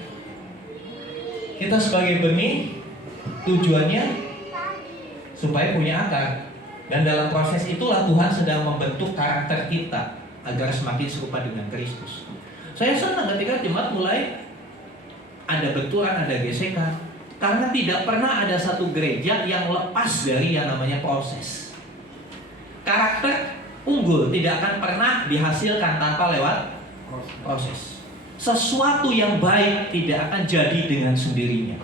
kita sebagai benih tujuannya supaya punya akar, dan dalam proses itulah Tuhan sedang membentuk karakter kita agar semakin serupa dengan Kristus. Saya senang ketika jemaat mulai ada benturan, ada gesekan, karena tidak pernah ada satu gereja yang lepas dari yang namanya proses. Karakter unggul tidak akan pernah dihasilkan tanpa lewat proses. Sesuatu yang baik tidak akan jadi dengan sendirinya,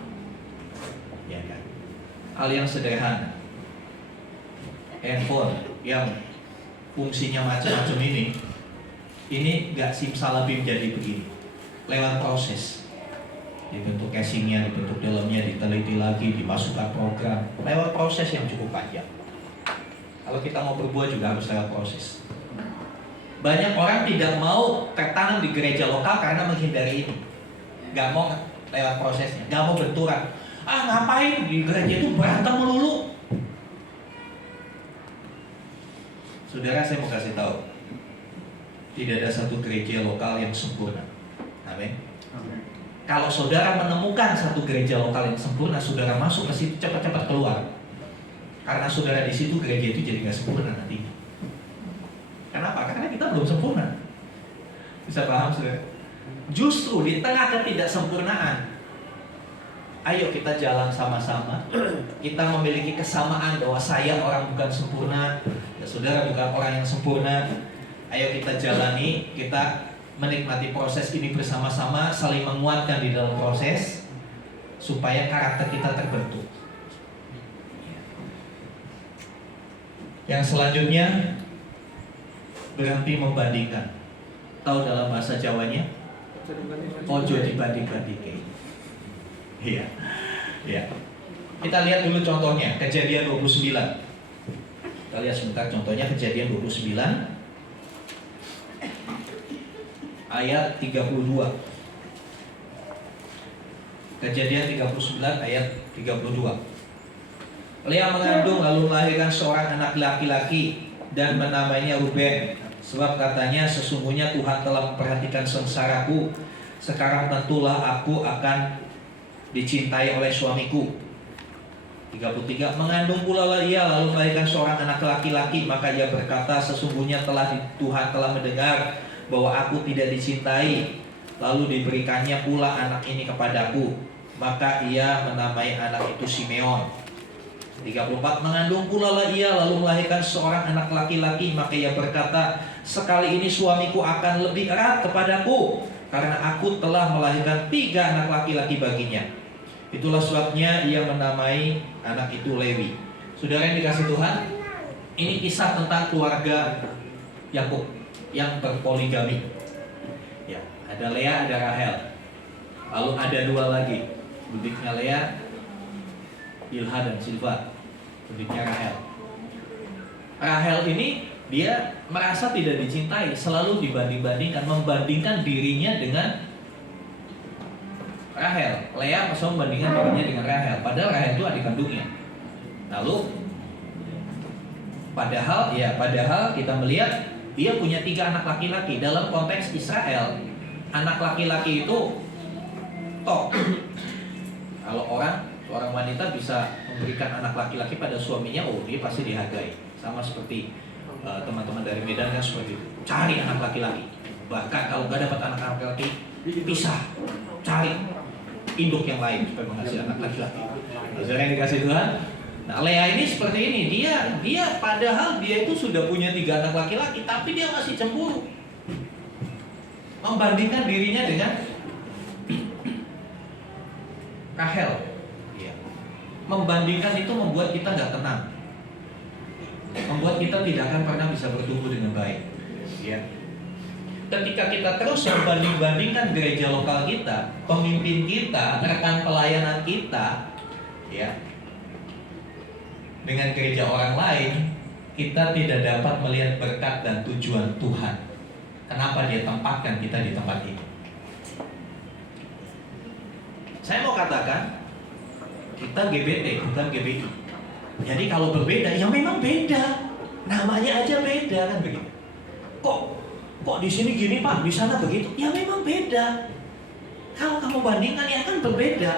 ya kan? Hal yang sederhana, handphone yang fungsinya macam-macam ini nggak simsalabim jadi begini. Lewat proses, dibentuk casingnya, dibentuk dalamnya, diteliti lagi, dimasukkan program. Lewat proses yang cukup panjang. Kalau kita mau berbuat juga harus lewat proses. Banyak orang tidak mau tertanam di gereja lokal karena menghindari ini. Gak mau lewat prosesnya, gak mau benturan. Ngapain di gereja itu berantem melulu? Saudara, saya mau kasih tahu, tidak ada satu gereja lokal yang sempurna. Amin. Kalau saudara menemukan satu gereja lokal yang sempurna, saudara masuk ke situ, cepat-cepat keluar. Karena saudara di situ, gereja itu jadi nggak sempurna nantinya. Kenapa? Karena kita belum sempurna. Bisa paham saudara? Justru di tengah ketidaksempurnaan, ayo kita jalan sama-sama. Kita memiliki kesamaan bahwa saya orang bukan sempurna, ya saudara bukan orang yang sempurna. Ayo kita jalani, kita menikmati proses ini bersama-sama, saling menguatkan di dalam proses supaya karakter kita terbentuk. Yang selanjutnya, berhenti membandingkan. Tahu dalam bahasa Jawanya? Ojo dibanding-bandingkan. Iya. Ya. Kita lihat dulu contohnya, Kejadian 29. Kita lihat sebentar contohnya Kejadian 29 ayat 32. Kejadian 39 ayat 32. Lea mengandung lalu melahirkan seorang anak laki-laki dan menamainya Ruben, sebab katanya sesungguhnya Tuhan telah memperhatikan sengsaraku. Sekarang tentulah aku akan dicintai oleh suamiku. 33. Mengandung pula lah ia lalu melahirkan seorang anak laki-laki, maka ia berkata sesungguhnya Tuhan telah mendengar bahwa aku tidak dicintai, lalu diberikannya pula anak ini kepadaku, maka ia menamai anak itu Simeon. 34. Mengandung pula lah ia lalu melahirkan seorang anak laki-laki, maka ia berkata sekali ini suamiku akan lebih erat kepadaku, karena aku telah melahirkan 3 anak laki-laki baginya. Itulah sebabnya ia menamai anak itu Lewi. Saudara yang dikasih Tuhan, ini kisah tentang keluarga Yakub yang berpoligami. Ya, ada Lea, ada Rahel. Lalu ada 2 lagi, budiknya Lea, Bilha dan Silva, budiknya Rahel. Rahel ini dia merasa tidak dicintai, selalu dibanding-bandingkan, membandingkan dirinya dengan Rahel. Lea selalu membandingkan dirinya dengan Rahel, padahal Rahel itu adik kandungnya. Lalu padahal kita melihat dia punya 3 anak laki-laki. Dalam konteks Israel, anak laki-laki itu top. Kalau seorang wanita bisa memberikan anak laki-laki pada suaminya, oh dia pasti dihargai. Sama seperti teman-teman dari Medan kan seperti itu. Cari anak laki-laki. Bahkan kalau nggak dapat anak laki-laki, pisah, cari induk yang lain supaya menghasilkan anak laki-laki. Saudara yang dikasih Tuhan. Nah, Lea ini seperti ini. Dia padahal dia itu sudah punya 3 anak laki-laki, tapi dia masih cemburu. Membandingkan dirinya dengan Rahel. Ya. Membandingkan itu membuat kita nggak tenang, membuat kita tidak akan pernah bisa bertumbuh dengan baik. Ya. Ketika kita terus membanding-bandingkan gereja lokal kita, pemimpin kita, rekan pelayanan kita, ya, dengan gereja orang lain, kita tidak dapat melihat berkat dan tujuan Tuhan. Kenapa Dia tempatkan kita di tempat ini? Saya mau katakan, kita GBT bukan GBI. Jadi kalau berbeda, ya memang beda. Namanya aja beda kan begitu. Kok di sini gini Pak, di sana begitu? Ya memang beda. Kalau kamu bandingkan ya kan berbeda.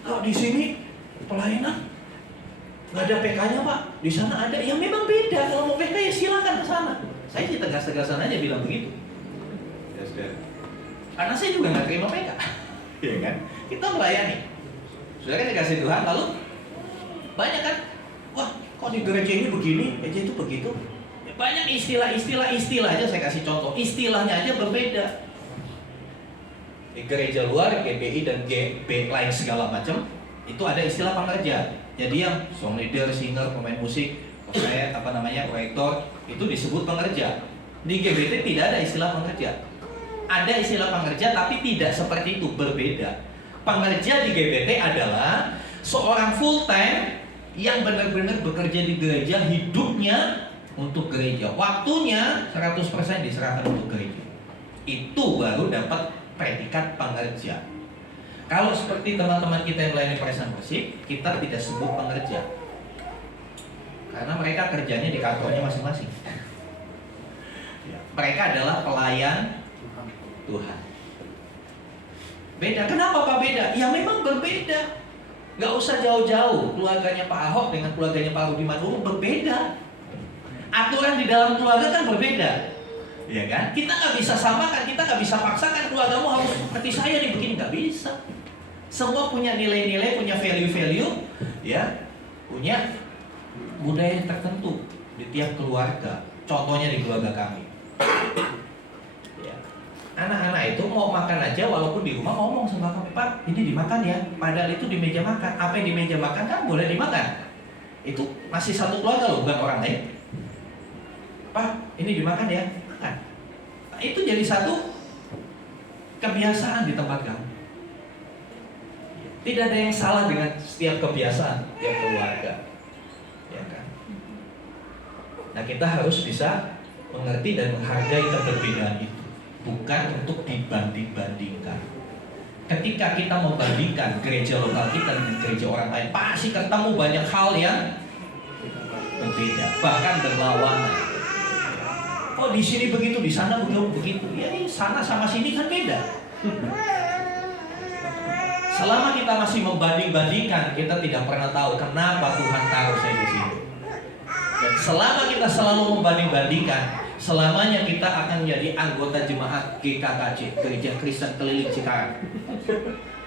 Kalau di sini pelayanan nggak ada PK-nya Pak, di sana ada. Ya memang beda. Kalau mau PK ya silakan ke sana. Saya sih tegas-tegasan aja bilang begitu. Karena saya juga nggak terima PK. Iya kan? Kita melayani. Sudah kan dikasih Tuhan, lalu banyak kan? Wah, kok di gereja ini begini, gereja itu begitu. Ya, banyak istilah aja saya kasih contoh. Istilahnya aja berbeda. Di gereja luar, GBI dan GB lain segala macam, itu ada istilah pengerja. Jadi yang song leader, singer, pemain musik, proyektor, itu disebut pengerja. Di GBT tidak ada istilah pengerja. Ada istilah pengerja tapi tidak seperti itu, berbeda. Pengerja di GBT adalah seorang full time yang benar-benar bekerja di gereja, hidupnya untuk gereja, waktunya 100% diserahkan untuk gereja. Itu baru dapat predikat pengerja. Kalau seperti teman-teman kita yang melayani perasaan bersih, kita tidak sebut pengerja, karena mereka kerjanya di kantornya masing-masing. Mereka adalah pelayan Tuhan. Beda. Kenapa Pak beda? Ya memang berbeda. Nggak usah jauh-jauh, keluarganya Pak Ahok dengan keluarganya Pak Rudi Manurung berbeda. Aturan di dalam keluarga kan berbeda, ya kan? Kita nggak bisa samakan, kita nggak bisa paksakan keluargamu harus seperti saya nih begini, nggak bisa. Semua punya nilai-nilai, punya value-value, ya, punya budaya tertentu di tiap keluarga. Contohnya di keluarga kami. Ya. Anak-anak itu mau makan aja walaupun di rumah ngomong sama kami, Pak, ini dimakan ya. Padahal itu di meja makan. Apa yang di meja makan kan boleh dimakan. Itu masih satu keluarga loh, bukan orang lain. Pak, ini dimakan ya. Makan. Nah, itu jadi satu kebiasaan di tempat kamu. Tidak ada yang salah dengan setiap kebiasaan tiap keluarga. Ya kan? Nah, kita harus bisa mengerti dan menghargai keberbedaan itu, bukan untuk dibanding-bandingkan. Ketika kita membandingkan gereja lokal kita dengan gereja orang lain, pasti ketemu banyak hal yang berbeda, bahkan berlawanan. Oh, di sini begitu, di sana begitu. Ya, sana sama sini kan beda. Selama kita masih membanding-bandingkan, kita tidak pernah tahu kenapa Tuhan taruh saya di sini. Dan selama kita selalu membanding-bandingkan, selamanya kita akan menjadi anggota jemaat GKKC, Gereja Kristen Keliling Cikarang.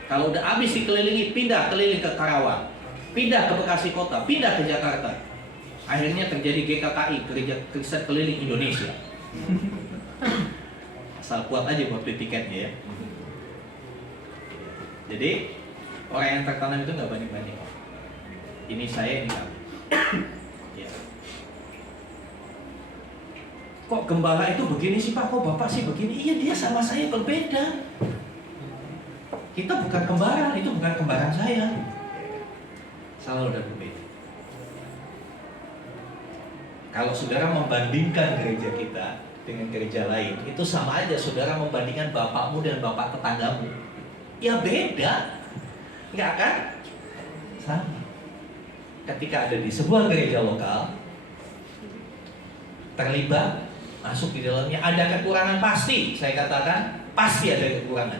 Kalau udah habis dikelilingi, pindah keliling ke Karawang, pindah ke Bekasi Kota, pindah ke Jakarta. Akhirnya terjadi GKKI, Gereja Kristen Keliling Indonesia. Asal kuat aja buat beli tiketnya ya. Jadi orang yang tertanam itu nggak banding-banding. Ini saya, ini kamu. Ya. Kok gembala itu begini sih Pak? Kok Bapak sih begini? Iya, dia sama saya berbeda. Kita bukan kembaran, itu bukan kembaran saya. Salah udah berbeda. Kalau saudara membandingkan gereja kita dengan gereja lain, itu sama aja saudara membandingkan bapakmu dan bapak tetanggamu. Ya beda, nggak kan? Sama. Ketika ada di sebuah gereja lokal, terlibat, masuk di dalamnya, ada kekurangan pasti. Saya katakan pasti ada kekurangan.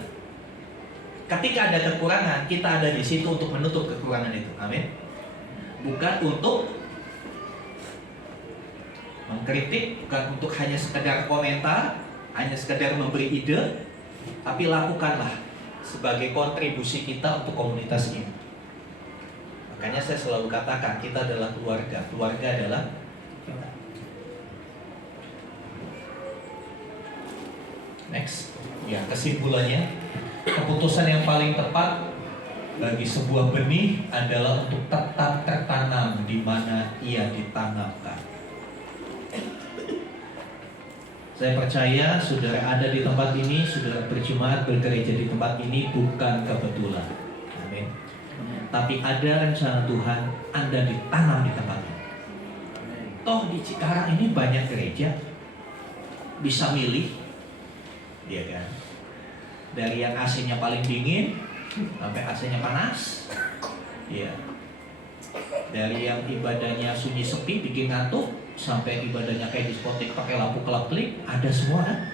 Ketika ada kekurangan, kita ada di situ untuk menutup kekurangan itu. Amin. Bukan untuk mengkritik, bukan untuk hanya sekedar komentar, hanya sekedar memberi ide, tapi lakukanlah sebagai kontribusi kita untuk komunitas ini. Makanya saya selalu katakan kita adalah keluarga. Keluarga adalah kita. Next. Ya, kesimpulannya, keputusan yang paling tepat bagi sebuah benih adalah untuk tetap tertanam di mana ia ditanamkan. Saya percaya saudara ada di tempat ini, saudara berjemaat bergereja di tempat ini bukan kebetulan. Amin. Tapi ada rencana Tuhan Anda ditanam di tempat ini. Toh di Cikarang ini banyak gereja, bisa milih, ya kan? Dari yang AC-nya paling dingin sampai AC-nya panas, ya. Dari yang ibadahnya sunyi sepi bikin ngantuk, sampai ibadahnya kayak diskotik pakai lampu kelap-kelip, ada semua kan?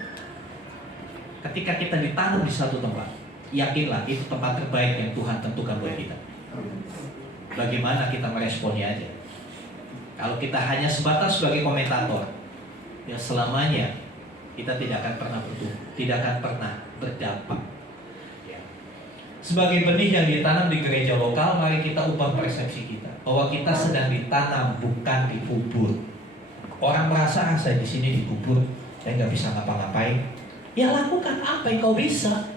Ketika kita ditanam di satu tempat, yakinlah itu tempat terbaik yang Tuhan tentukan buat kita. Bagaimana kita meresponnya aja. Kalau kita hanya sebatas sebagai komentator, ya selamanya kita tidak akan pernah bertumbuh, tidak akan pernah berdampak. Ya. Sebagai benih yang ditanam di gereja lokal, mari kita ubah persepsi kita bahwa kita sedang ditanam, bukan dikubur. Orang merasa saya di sini dikubur, saya nggak bisa ngapa-ngapain. Ya lakukan apa yang kau bisa.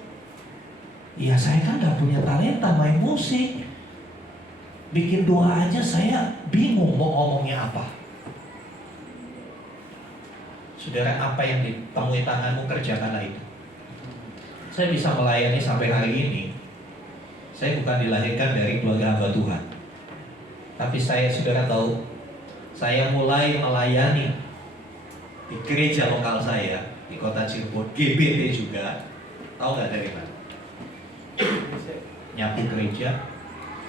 Ya saya kan nggak punya talenta main musik. Bikin doa aja saya bingung mau ngomongnya apa. Saudara, apa yang ditemui tanganmu, kerjakanlah itu. Saya bisa melayani sampai hari ini. Saya bukan dilahirkan dari keluarga hamba Tuhan. Tapi saya, saudara tahu, saya mulai melayani di gereja lokal saya di kota Cirebon, GBT juga. Tahu nggak dari mana? Nyapu gereja,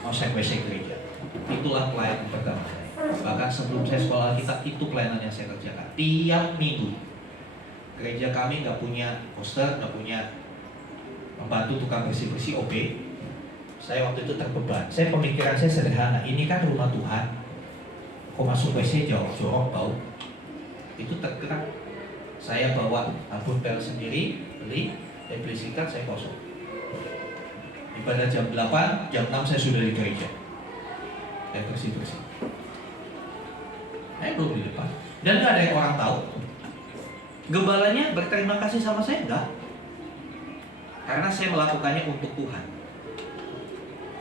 ngosek WC gereja. Itulah pelayanan pertama saya. Bahkan sebelum saya sekolah Alkitab, itu pelayanan yang saya kerjakan tiap minggu. Gereja kami nggak punya poster, nggak punya membantu tukang bersih-bersih OB. Saya waktu itu terbeban. Pemikiran saya sederhana. Ini kan rumah Tuhan. Kok masuk WC jorok bau? Itu tergerak. Saya bawa sabun pel sendiri, beli, beli saya kosong. Ibadah jam 8, jam 6 saya sudah di gereja. Saya bersih-bersih. Saya belum di depan. Dan nggak ada yang orang tahu. Gembalanya berterima kasih sama saya enggak? Karena saya melakukannya untuk Tuhan.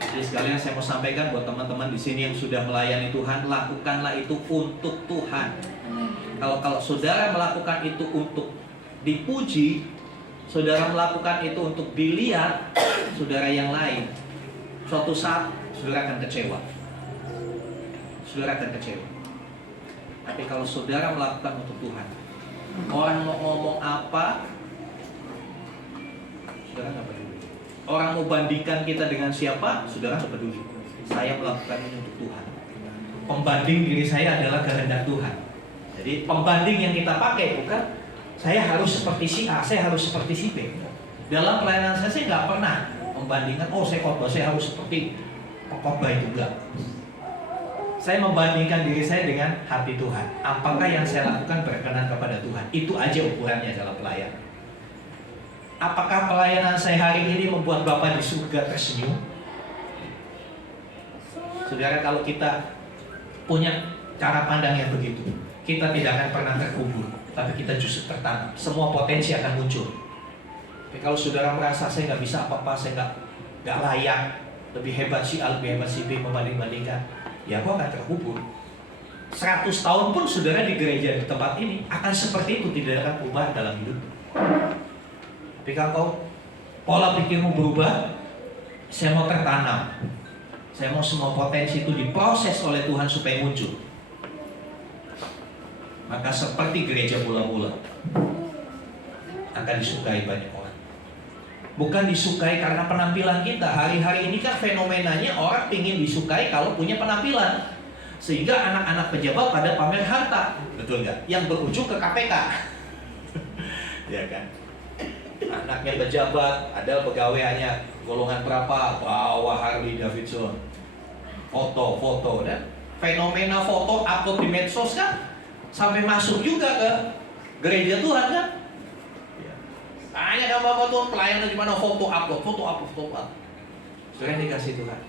Jadi sekalian saya mau sampaikan buat teman-teman di sini yang sudah melayani Tuhan, lakukanlah itu untuk Tuhan. Kalau saudara melakukan itu untuk dipuji, saudara melakukan itu untuk dilihat saudara yang lain, suatu saat saudara akan kecewa. Saudara akan kecewa. Tapi kalau saudara melakukan untuk Tuhan, orang mau ngomong apa, saudara nggak peduli. Orang mau bandingkan kita dengan siapa, saudara nggak peduli. Saya melakukan ini untuk Tuhan. Pembanding diri saya adalah kehendak Tuhan. Jadi pembanding yang kita pakai bukan saya harus seperti si A, saya harus seperti si B. Dalam pelayanan saya nggak pernah membandingkan, oh saya khotbah, saya harus seperti khotbah itu, enggak. Saya membandingkan diri saya dengan hati Tuhan. Apakah yang saya lakukan berkenan kepada Tuhan? Itu aja ukurannya dalam pelayanan. Apakah pelayanan saya hari ini membuat Bapa di surga tersenyum? Saudara, kalau kita punya cara pandang yang begitu, kita tidak akan pernah terkubur, tapi kita justru tertanam. Semua potensi akan muncul. Tapi kalau saudara merasa saya nggak bisa apa-apa, saya nggak layak, lebih hebat si A, lebih hebat si B, membanding-bandingkan, ya aku akan terkubur. 100 tahun pun saudara di gereja di tempat ini akan seperti itu, tidak akan perubahan dalam hidup. Tapi kalau pola pikirmu berubah, saya mau tertanam. Saya mau semua potensi itu diproses oleh Tuhan supaya muncul. Maka seperti gereja mula-mula akan disukai banyak orang. Bukan disukai karena penampilan kita. Hari-hari ini kan fenomenanya orang ingin disukai kalau punya penampilan. Sehingga anak-anak pejabat pada pamer harta. Betul nggak? Yang berujung ke KPK. Ya kan? Anaknya pejabat, ada pegawaiannya golongan berapa, bawa Harley Davidson, foto, dan fenomena foto upload di medsos kan sampai masuk juga ke gereja Tuhan kan. Hanya kan Bapak Tuhan pelayanan di mana foto upload. Sudah dikasih Tuhan.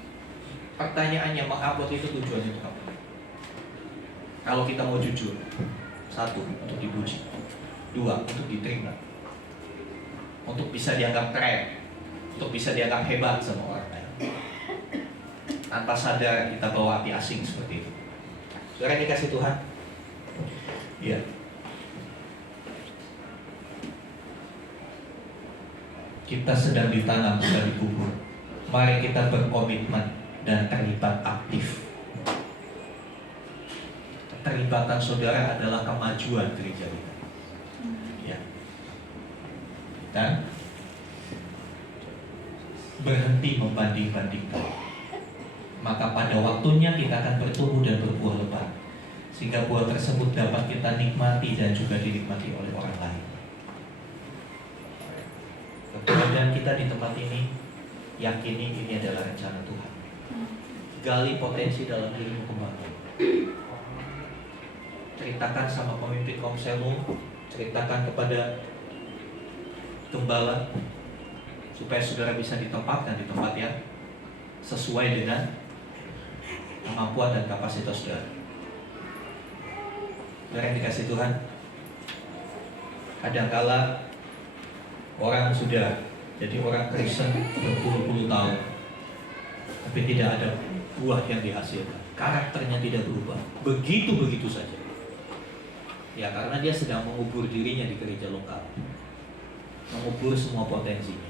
Pertanyaannya, mengupload itu tujuannya untuk apa? Kalau kita mau jujur, 1, untuk dipuji, 2, untuk diterima, untuk bisa dianggap keren, untuk bisa dianggap hebat sama orang lain. Tanpa sadar kita bawa hati asing seperti itu. Saudara dikasih Tuhan. Iya. Kita sedang ditanam, sedang dikubur. Mari kita berkomitmen dan terlibat aktif. Keterlibatan saudara adalah kemajuan gereja kita. Ya. Dan berhenti membanding-bandingkan, maka pada waktunya kita akan bertumbuh dan berbuah lebat, sehingga buah tersebut dapat kita nikmati dan juga dinikmati oleh orang lain. Keberadaan kita di tempat ini, yakini ini adalah rencana Tuhan. Gali potensi dalam dirimu kembali. Ceritakan sama pemimpin komselmu, ceritakan kepada gembala, supaya saudara bisa ditempatkan di tempat yang sesuai dengan kemampuan dan kapasitas saudara. Saudara yang dikasih Tuhan, kadangkala orang sudah jadi orang Kristen berpuluh-puluh tahun, tapi tidak ada buah yang dihasilkan. Karakternya tidak berubah, begitu-begitu saja. Ya, karena dia sedang mengubur dirinya di gereja lokal, mengubur semua potensinya.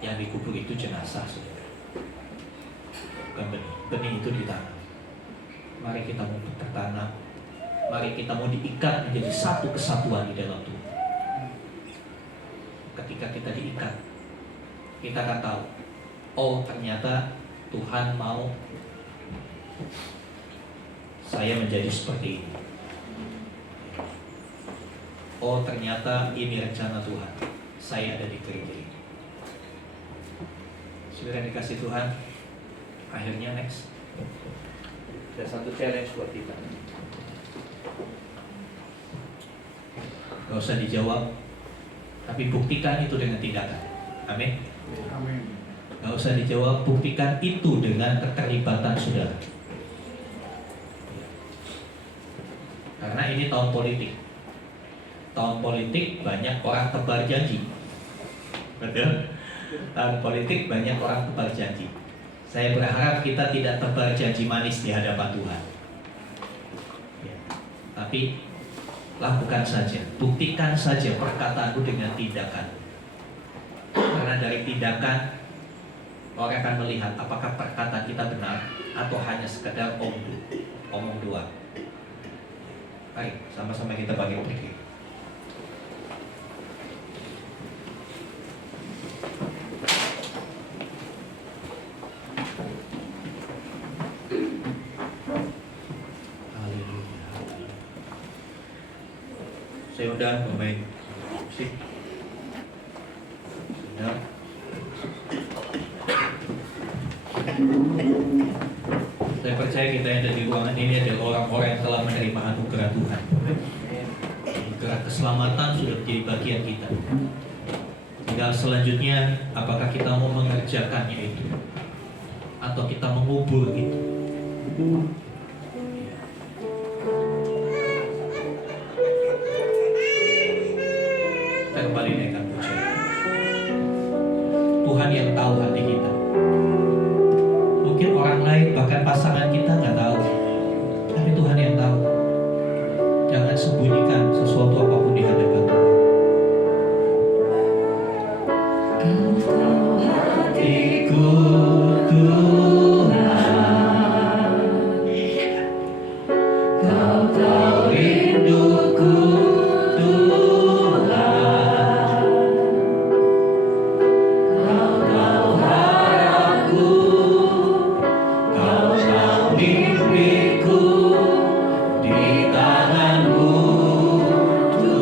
Yang dikubur itu jenazah, saudara, bukan benih. Benih itu ditanam. Mari kita mau tertanam. Mari kita mau diikat menjadi satu kesatuan di dalam Tuhan. Ketika kita diikat, kita akan tahu, oh ternyata Tuhan mau saya menjadi seperti ini. Oh ternyata ini rencana Tuhan, saya ada di gereja ini. Saudara dikasih Tuhan, akhirnya next. Ada satu challenge buat kita. Gak usah dijawab, tapi buktikan itu dengan tindakan. Amin. Gak usah dijawab, buktikan itu dengan keterlibatan saudara. Karena ini tahun politik. Tahun politik banyak orang tebar janji. Betul? Tahun politik banyak orang tebar janji. Saya berharap kita tidak tebar janji manis di hadapan Tuhan. Ya. Tapi lakukan saja, buktikan saja perkataanmu dengan tindakan. Karena dari tindakan orang akan melihat apakah perkataan kita benar atau hanya sekedar omong doang. Baik, sama-sama kita bagi pikir. Saya undang pemain musik. Saya percaya kita yang ada di ruangan ini adalah orang-orang yang telah menerima anugerah Tuhan. Anugerah keselamatan sudah menjadi bagian kita. Tinggal selanjutnya, apakah kita mau mengerjakannya itu atau kita mengubur itu. Kembali naikkan pujian. Tuhan yang tahu hati kita. Mungkin orang lain bahkan pasangan kita nggak tahu, tapi Tuhan yang tahu. Jangan sembunyikan sesuatu apapun di hadapan Tuhan. Kau tahu hatiku Tuhan, Kau tahu rinduku. Mimpiku di tanganmu Tuhan.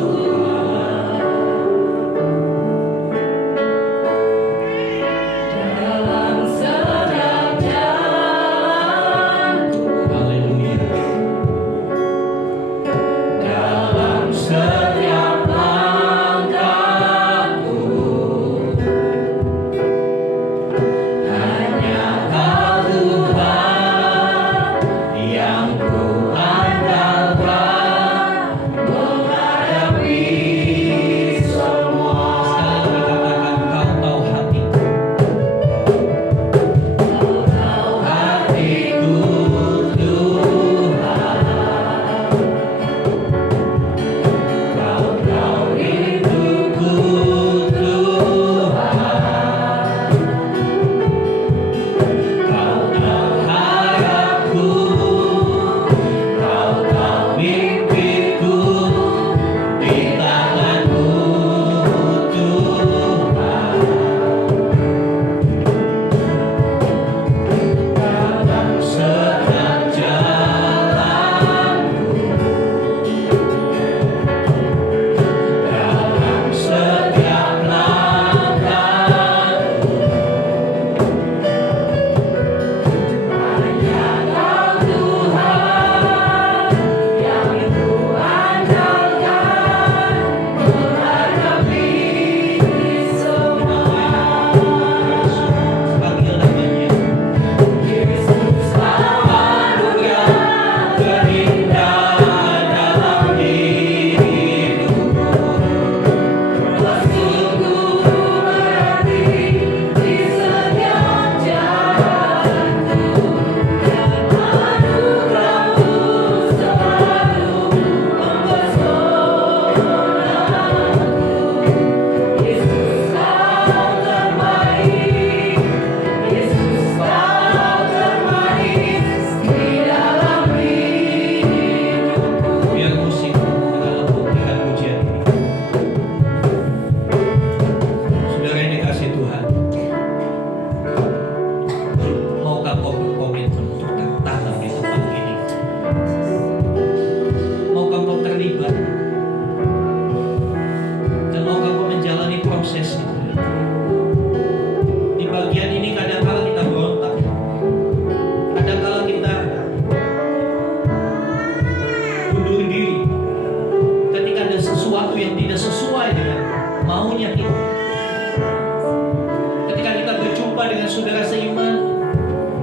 saudara seiman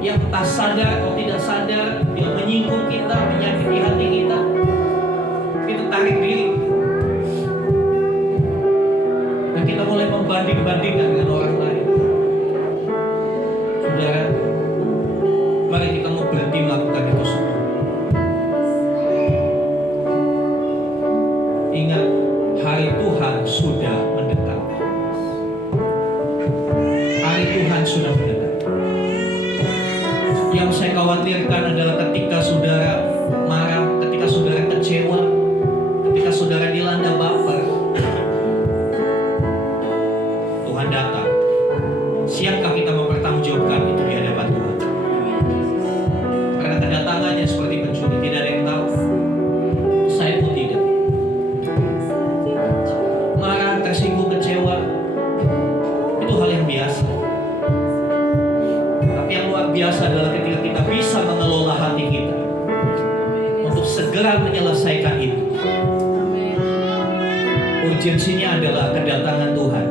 yang tak sadar atau tidak sadar yang menyinggung kita, menyakiti hati kita, kita tarik diri dan kita mulai membanding-bandingkan dengan orang lain. Saudara, mari kita mau berhenti melakukan itu semua. Ingat, hari Tuhan sudah mendekat. Hari Tuhan sudah mendekat. Yang saya khawatirkan adalah ketika saudara marah, ketika saudara kecewa, ketika saudara dilanda baper, Tuhan datang. Siapkah kita mempertanggungjawabkan itu di hadapan Tuhan? Karena kedatangannya seperti pencuri, tidak ada yang tahu. Saya pun tidak. Marah, tersinggung, kecewa, itu hal yang biasa. Tapi yang luar biasa adalah ketika kita bisa mengelola hati kita untuk segera menyelesaikan itu. Urgensinya adalah kedatangan Tuhan.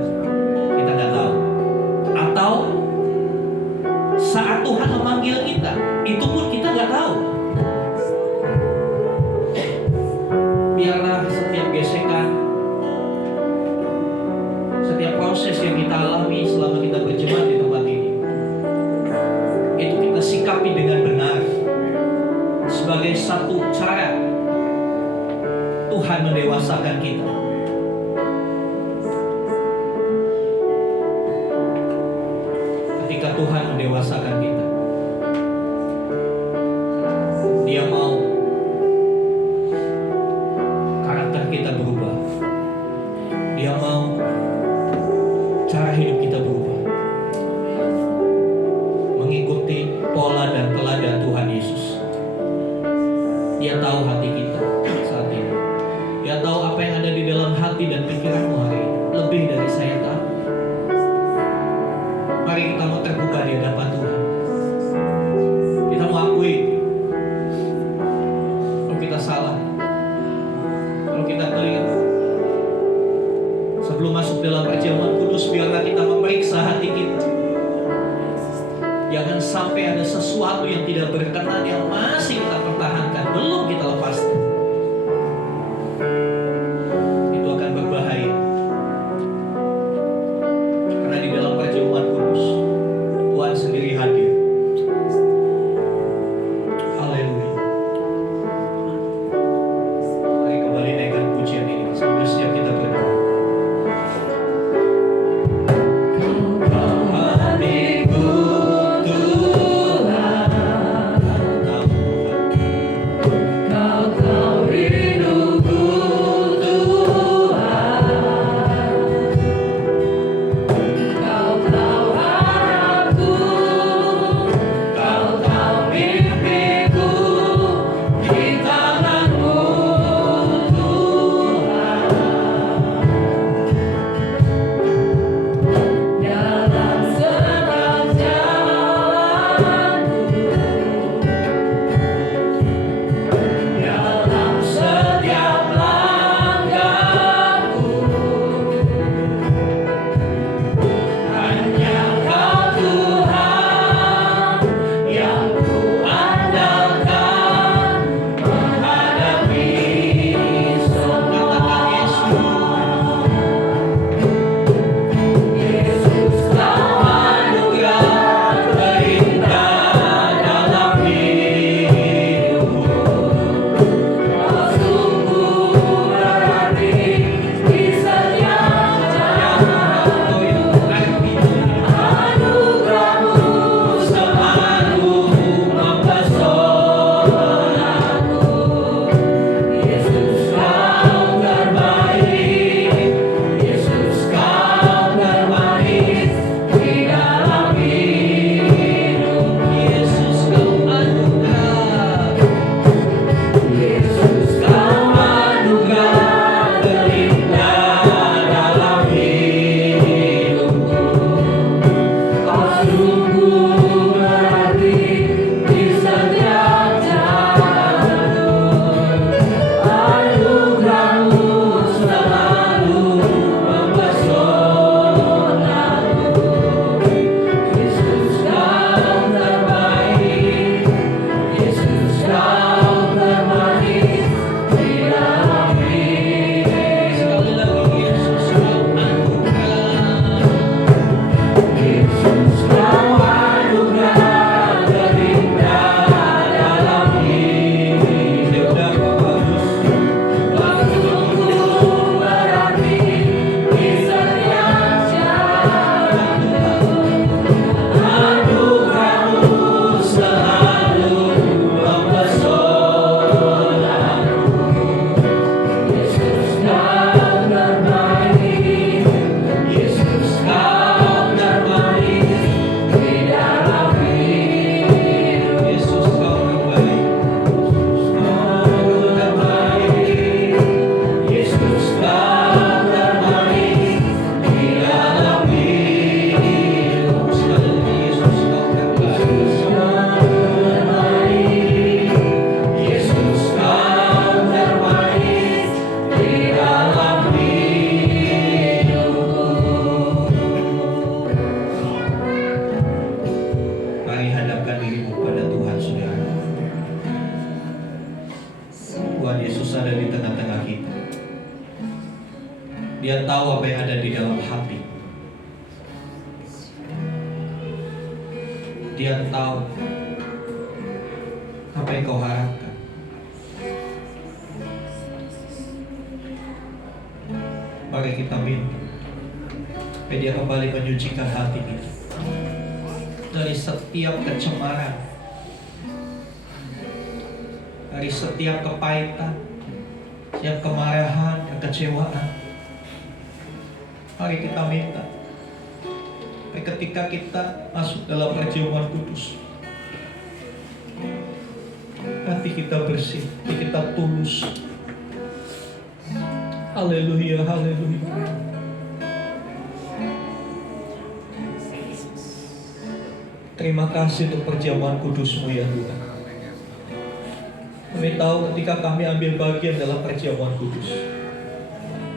Kita nggak tahu. Atau saat Tuhan memanggil kita, itu pun kita nggak tahu. Biarlah setiap gesekan, setiap proses yang kita alami selama kita berjemaat di tempat ini, itu kita sikapi dengan benar sebagai satu cara Tuhan mendewasakan kita. Ketika Tuhan mendewasakan kita, Dia mau karakter kita berubah. Dia mau cara hidup kita berubah, mengikuti pola dan teladan Tuhan Yesus. Dia tahu hati kita saat ini. Dia tahu apa yang ada di dalam hati dan pikiranmu hari ini, lebih dari saya tahu. Mari kita mau terbuka di hadapan Tuhan. Kita mau akui kalau kita salah, kalau kita keliru. Sebelum masuk dalam perjamuan kudus, biarlah kita memeriksa hati kita. Jangan sampai ada sesuatu yang tidak berkenan yang masih kita pertahankan, belum kita lepaskan. Itu akan berbahaya. Karena di dalam perjamuan kudus, Tuhan sendiri hadir. Haleluya. Mari kembali naikkan pujian ini sambil siap kita berdoa. Kau Dia tahu apa yang ada di dalam hati. Dia tahu apa yang kau harapkan. Mari kita minta supaya Dia kembali menyucikan hati kita dari setiap kecemaran, dari setiap kepahitan, setiap kemarahan, kekecewaan. Mari kita minta supaya ketika kita masuk dalam perjamuan kudus, hati kita bersih, hati kita tulus. Haleluya, haleluya. Terima kasih untuk perjamuan kudus-Mu ya Tuhan. Kami tahu ketika kami ambil bagian dalam perjamuan kudus,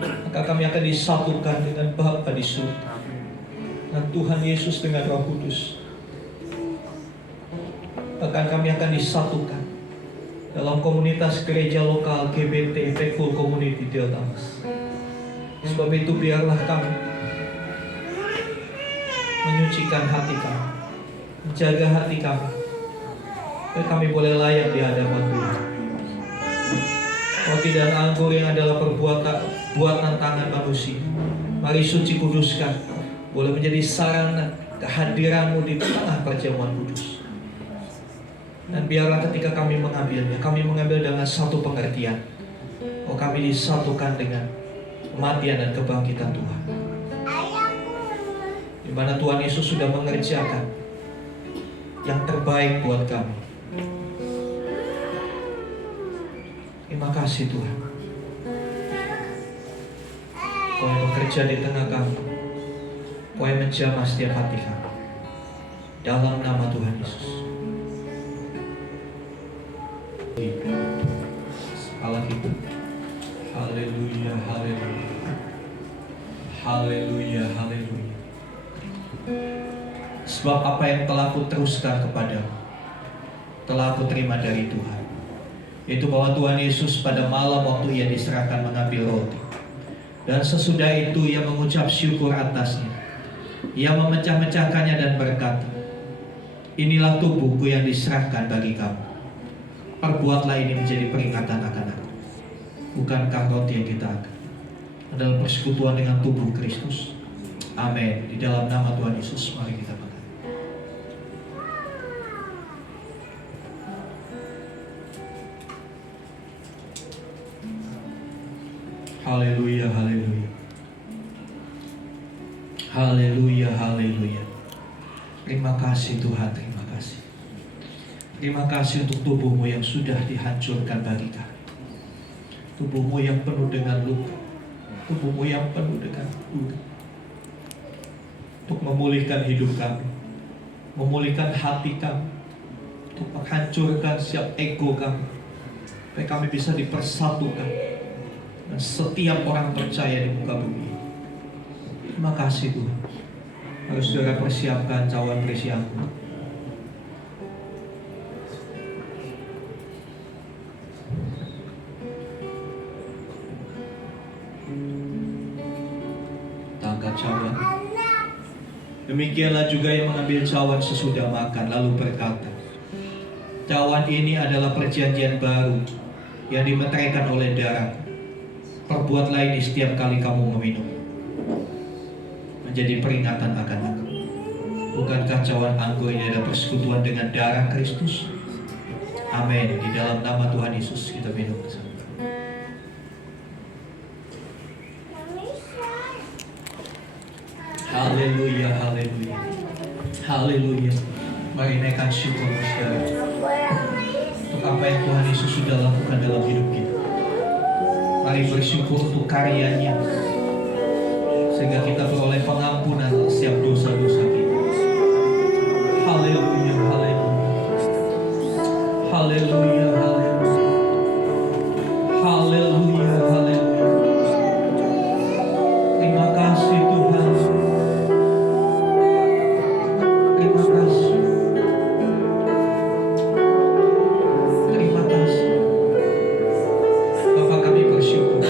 maka kami akan disatukan dengan Bapa di surga, dengan Tuhan Yesus dengan Roh Kudus. Bahkan kami akan disatukan dalam komunitas gereja lokal GBT Faithful Community Delta Mas. Sebab itu biarlah kami menyucikan hati kami, menjaga hati kami, supaya kami boleh layak di hadapan Tuhan. Roti dan anggur yang adalah buatan tangan manusia, mari suci kuduskan, boleh menjadi sarana kehadiran-Mu di tengah perjamuan kudus. Dan biarlah ketika kami mengambilnya, kami mengambil dengan satu pengertian, bahwa kami disatukan dengan kematian dan kebangkitan Tuhan, di mana Tuhan Yesus sudah mengerjakan yang terbaik buat kami. Terima kasih Tuhan, Kau yang bekerja di tengah kami, Kau yang menjamah setiap hati kami. Dalam nama Tuhan Yesus. Allah kita. Haleluya, haleluya. Haleluya, haleluya. Sebab apa yang telah ku teruskan kepadamu, telah ku terima dari Tuhan, yaitu bahwa Tuhan Yesus pada malam waktu Ia diserahkan mengambil roti, dan sesudah itu Ia mengucap syukur atasnya. Ia memecah-mecahkannya dan berkata, "Inilah tubuhku yang diserahkan bagi kamu. Perbuatlah ini menjadi peringatan akan aku." Bukankah roti yang kita akan adalah persekutuan dengan tubuh Kristus? Amin. Di dalam nama Tuhan Yesus, mari kita makan. Haleluya, haleluya. Haleluya, haleluya. Terima kasih Tuhan, terima kasih. Terima kasih untuk tubuh-Mu yang sudah dihancurkan bagi kami. Tubuh-Mu yang penuh dengan luka, tubuh-Mu yang penuh dengan luka, untuk memulihkan hidup kami, memulihkan hati kami, untuk menghancurkan setiap ego kami, supaya kami bisa dipersatukan dan setiap orang percaya di muka bumi. Terima kasih Tuhan. Harus saudara persiapkan cawan bersiapkan. Angkat cawan. Demikianlah juga yang mengambil cawan sesudah makan, lalu berkata, "Cawan ini adalah perjanjian baru yang dimeteraikan oleh darah. Perbuatlah ini setiap kali kamu meminum, menjadi peringatan akan aku." Bukankah cawan anggur ini adalah persekutuan dengan darah Kristus? Amin. Di dalam nama Tuhan Yesus kita minum bersama. Haleluya, haleluya, haleluya. Mari naikkan syukur saudara untuk apa yang Tuhan Yesus sudah lakukan dalam hidup kita. Mari bersyukur untuk karyanya, sehingga kita beroleh pengampunan setiap dosa-dosa kita. Haleluya, haleluya, haleluya, haleluya, haleluya, haleluya. Terima kasih Tuhan. Terima kasih. Terima kasih. Bapa, kami bersyukur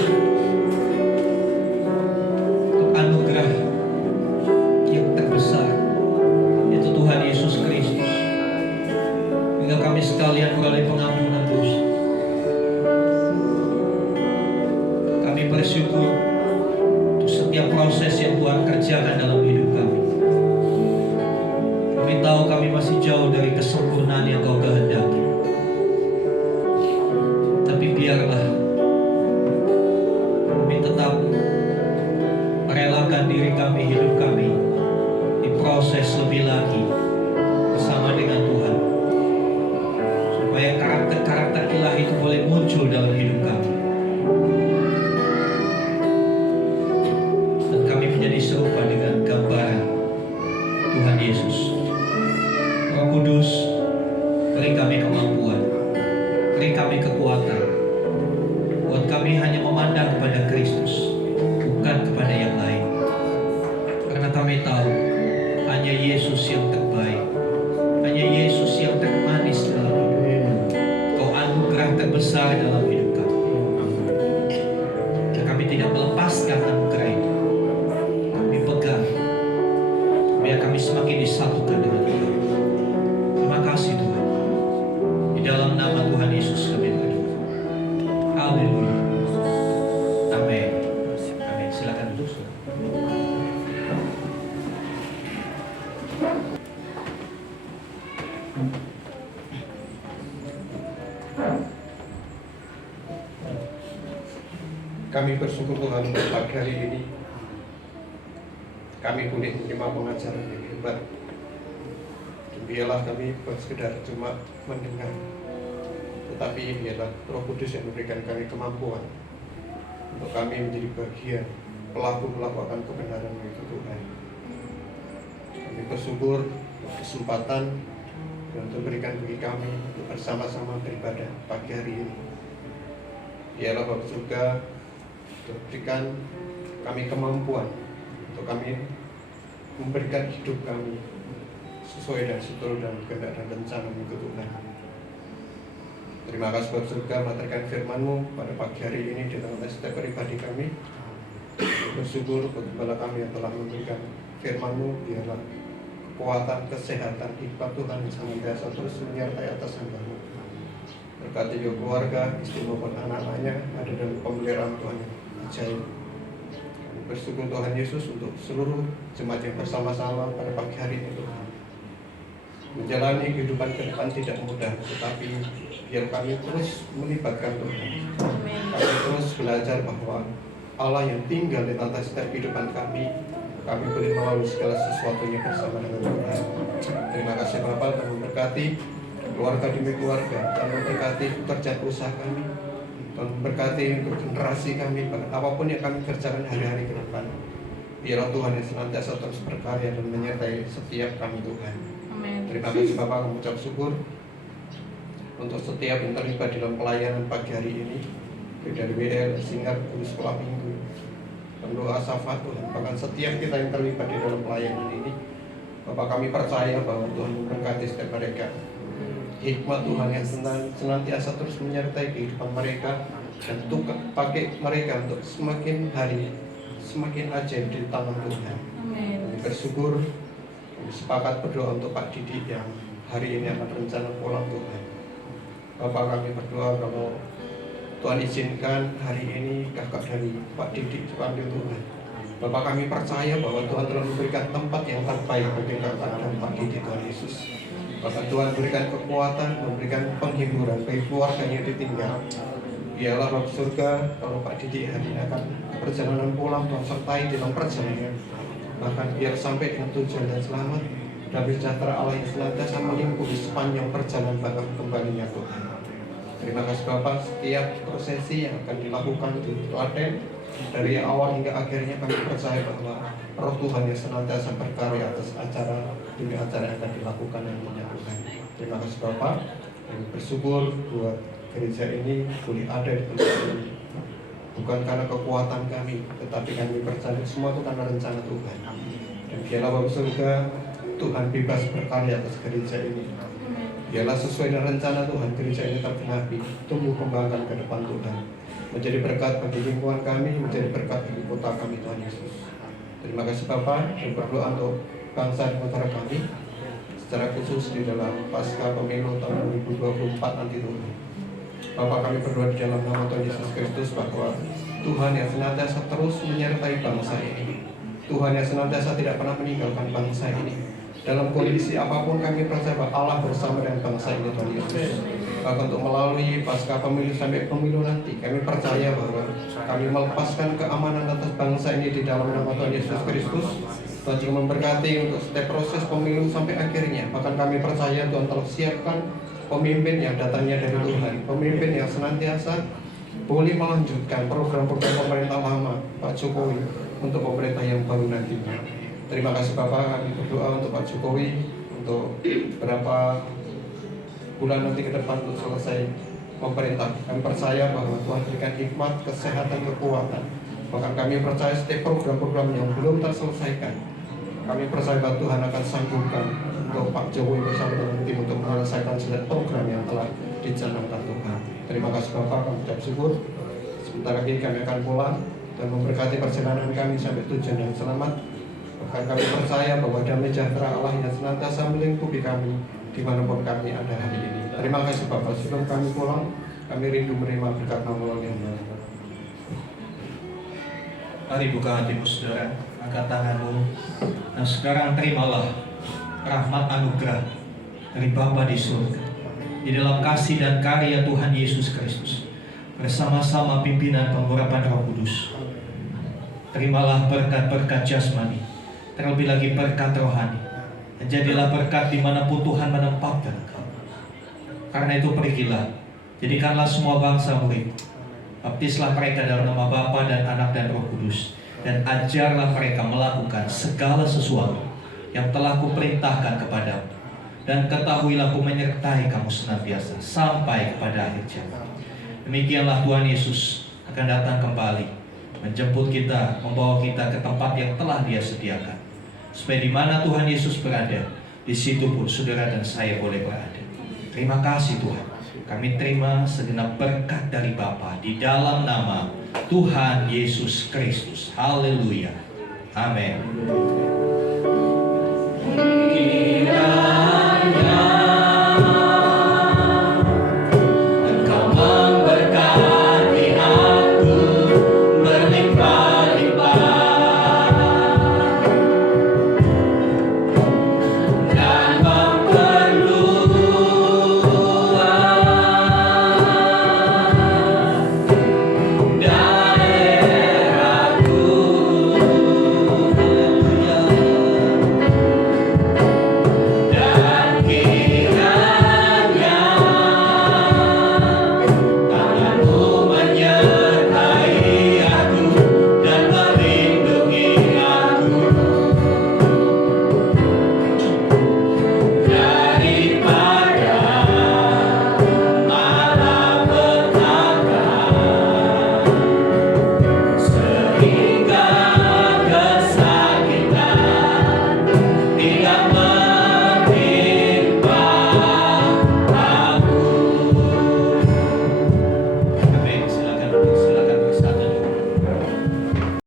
kami sekalian melalui pengampunan dosa. Kami bersyukur untuk setiap proses yang Tuhan kerjakan dalam hidup kami. Kami tahu kami masih jauh dari kesempurnaan yang Kau kehendaki. Tapi biarlah kami tetap merelakan diri kami, hidup kami diproses lebih lagi bersama dengan Tuhan, supaya karakter-karakter ilahi itu boleh muncul dalam hidup kami, dan kami menjadi serupa dengan gambaran Tuhan Yesus. Roh Kudus, beri kami kemampuan, beri kami kekuatan, buat kami hanya memandang kepada Kristus, bukan kepada yang lain. Karena kami tahu hanya Yesus yang terbaik, hanya Yesus yang termanis dalam hidup. Kau anugerah terbesar dalam hidup kami. Dan kami tidak melepaskan anugerah itu. Kami pegang, biar kami semakin disatukan dengan Tuhan. Terima kasih Tuhan. Di dalam nama Tuhan Yesus kami berdoa. Haleluya. Amin. Amin. Silakan duduk. Kami bersyukur Tuhan untuk pagi hari ini kami boleh menerima pengajaran yang hebat. Dan biarlah kami bukan sekedar cuma mendengar, tetapi biarlah Roh Kudus yang memberikan kami kemampuan untuk kami menjadi bagian pelaku-pelaku akan kebenaran itu Tuhan. Kami bersyukur untuk kesempatan yang diberikan bagi kami untuk bersama-sama beribadah pagi hari ini. Biarlah Bapak surga berikan kami kemampuan untuk kami memberikan hidup kami sesuai dan seturut dan kehendak dan rencana itu Tuhan. Terima kasih Bapak surga melatarkan firman-Mu pada pagi hari ini di tengah setiap pribadi kami. Bersyukur kepada kami yang telah memberikan firman-Mu, biarlah kekuatan, kesehatan, hikmat Tuhan yang senantiasa terus menyertai atas hamba-Mu. Berkati juga keluarga, istri maupun anak-anaknya ada dalam pemeliharaan Tuhan yang ajaib. Kami bersyukur Tuhan Yesus untuk seluruh jemaat yang bersama-sama pada pagi hari ini Tuhan. Menjalani kehidupan ke depan tidak mudah, tetapi biar kami terus melibatkan Tuhan. Kami terus belajar bahwa Allah yang tinggal di atas setiap kehidupan kami boleh melalui segala sesuatunya bersama dengan Tuhan. Terima kasih Bapak, dan memberkati keluarga demi keluarga, dan memberkati pekerjaan usaha kami, dan memberkati untuk generasi kami, bahkan apapun yang kami kerjakan hari-hari ke depan. Biarlah Tuhan yang senantiasa terus berkarya dan menyertai setiap kami Tuhan. Terima kasih Bapak, kami ucap syukur untuk setiap yang terlibat dalam pelayanan pagi hari ini, dari WL, Singap, Guru Sekolah Minggu, pendoa Safat Tuhan, bahkan setiap kita yang terlibat di dalam pelayanan ini, Bapak kami percaya bahwa Tuhan memberkati setiap mereka. Hikmat Tuhan yang senantiasa terus menyertai kehidupan mereka, dan Tuhan pakai mereka untuk semakin hari semakin ajaib di tangan Tuhan. Kami bersyukur, kami sepakat berdoa untuk Pak Didi yang hari ini akan rencana pulang Tuhan. Bapak kami berdoa kalau Tuhan izinkan hari ini kakak dari Pak Didi dipanggil Tuhan. Bapak kami percaya bahwa Tuhan telah memberikan tempat yang terbaik bagi kakak dan Pak Didi Tuhan Yesus. Bapak Tuhan berikan kekuatan, memberikan penghiburan bagi keluarganya yang ditinggal. Biarlah Bapak surga kalau Pak Didi hari ini akan perjalanan pulang, Tuhan sertai dalam perjalanan. Bahkan biar sampai dengan tujuan dan selamat, damai sejahtera Allah yang senantiasa melingkupi sepanjang perjalanan bahkan kembalinya Tuhan. Terima kasih Bapak, setiap prosesi yang akan dilakukan di Klaten dari awal hingga akhirnya kami percaya bahwa Roh Tuhan yang senantiasa berkarya atas acara demi acara yang akan dilakukan nantinya Tuhan. Terima kasih Bapak, kami bersyukur buat gereja ini boleh ada di tempat ini. Bukan karena kekuatan kami, tetapi kami percaya semua itu karena rencana Tuhan. Dan biarlah Bapak surga, Tuhan bebas berkarya atas gereja ini. Biarlah sesuai dengan rencana Tuhan, gereja ini tergenapi, tumbuh kembangkan ke depan Tuhan, menjadi berkat bagi lingkungan kami, menjadi berkat bagi kota kami Tuhan Yesus. Terima kasih Bapak, dan berdoa untuk bangsa dan negara kami. secara khusus di dalam pasca pemilu tahun 2024 nanti Tuhan. Bapak, kami berdoa di dalam nama Tuhan Yesus Kristus bahwa Tuhan yang senantiasa terus menyertai bangsa ini, Tuhan yang senantiasa tidak pernah meninggalkan bangsa ini. Dalam kondisi apapun kami percaya bahwa Allah bersama dengan bangsa ini Tuhan Yesus. Bahkan untuk melalui pasca pemilu sampai pemilu nanti, kami percaya bahwa kami melepaskan keamanan atas bangsa ini di dalam nama Tuhan Yesus Kristus. Tuhan juga memberkati untuk setiap proses pemilu sampai akhirnya. Bahkan kami percaya Tuhan telah siapkan pemimpin yang datangnya dari Tuhan, pemimpin yang senantiasa boleh melanjutkan program-program pemerintah lama Pak Jokowi untuk pemerintah yang baru nantinya. Terima kasih Bapak, kami berdoa untuk Pak Jokowi untuk beberapa bulan nanti ke depan untuk selesai pemerintah. Kami percaya bahwa Tuhan berikan hikmat, kesehatan, kekuatan. Bahkan kami percaya setiap program-program yang belum terselesaikan, kami percaya bahwa Tuhan akan sanggupkan untuk Pak Jokowi bersama dengan tim untuk menyelesaikan setiap program yang telah dicanangkan Tuhan. Terima kasih Bapak, kami ucap syukur. Sebentar lagi kami akan pulang dan memberkati perjalanan kami sampai tujuan yang selamat. Bahkan kami percaya bahwa damai sejahtera Allah yang senantiasa melingkupi kami dimanapun kami ada hari ini. Terima kasih Bapak. Sebelum kami pulang, kami rindu menerima berkat nama Allah yang mulia. Mari buka hatimu saudara, angkat tanganmu. Nah sekarang terimalah rahmat anugerah dari Bapa di surga, di dalam kasih dan karya Tuhan Yesus Kristus, bersama-sama pimpinan pengurapan Roh Kudus. Terimalah berkat-berkat jasmani, terlebih lagi berkat rohani, dan jadilah berkat dimanapun Tuhan menempatkan engkau. Karena itu pergilah, jadikanlah semua bangsa murid. Baptislah mereka dalam nama Bapa dan Anak dan Roh Kudus, dan ajarlah mereka melakukan segala sesuatu yang telah kuperintahkan kepadamu. Dan ketahuilah aku menyertai kamu senantiasa sampai kepada akhir zaman. Demikianlah Tuhan Yesus akan datang kembali, menjemput kita, membawa kita ke tempat yang telah Dia sediakan. Supaya di mana Tuhan Yesus berada, di situ pun saudara dan saya boleh berada. Terima kasih Tuhan. Kami terima segenap berkat dari Bapa di dalam nama Tuhan Yesus Kristus. Haleluya. Amin.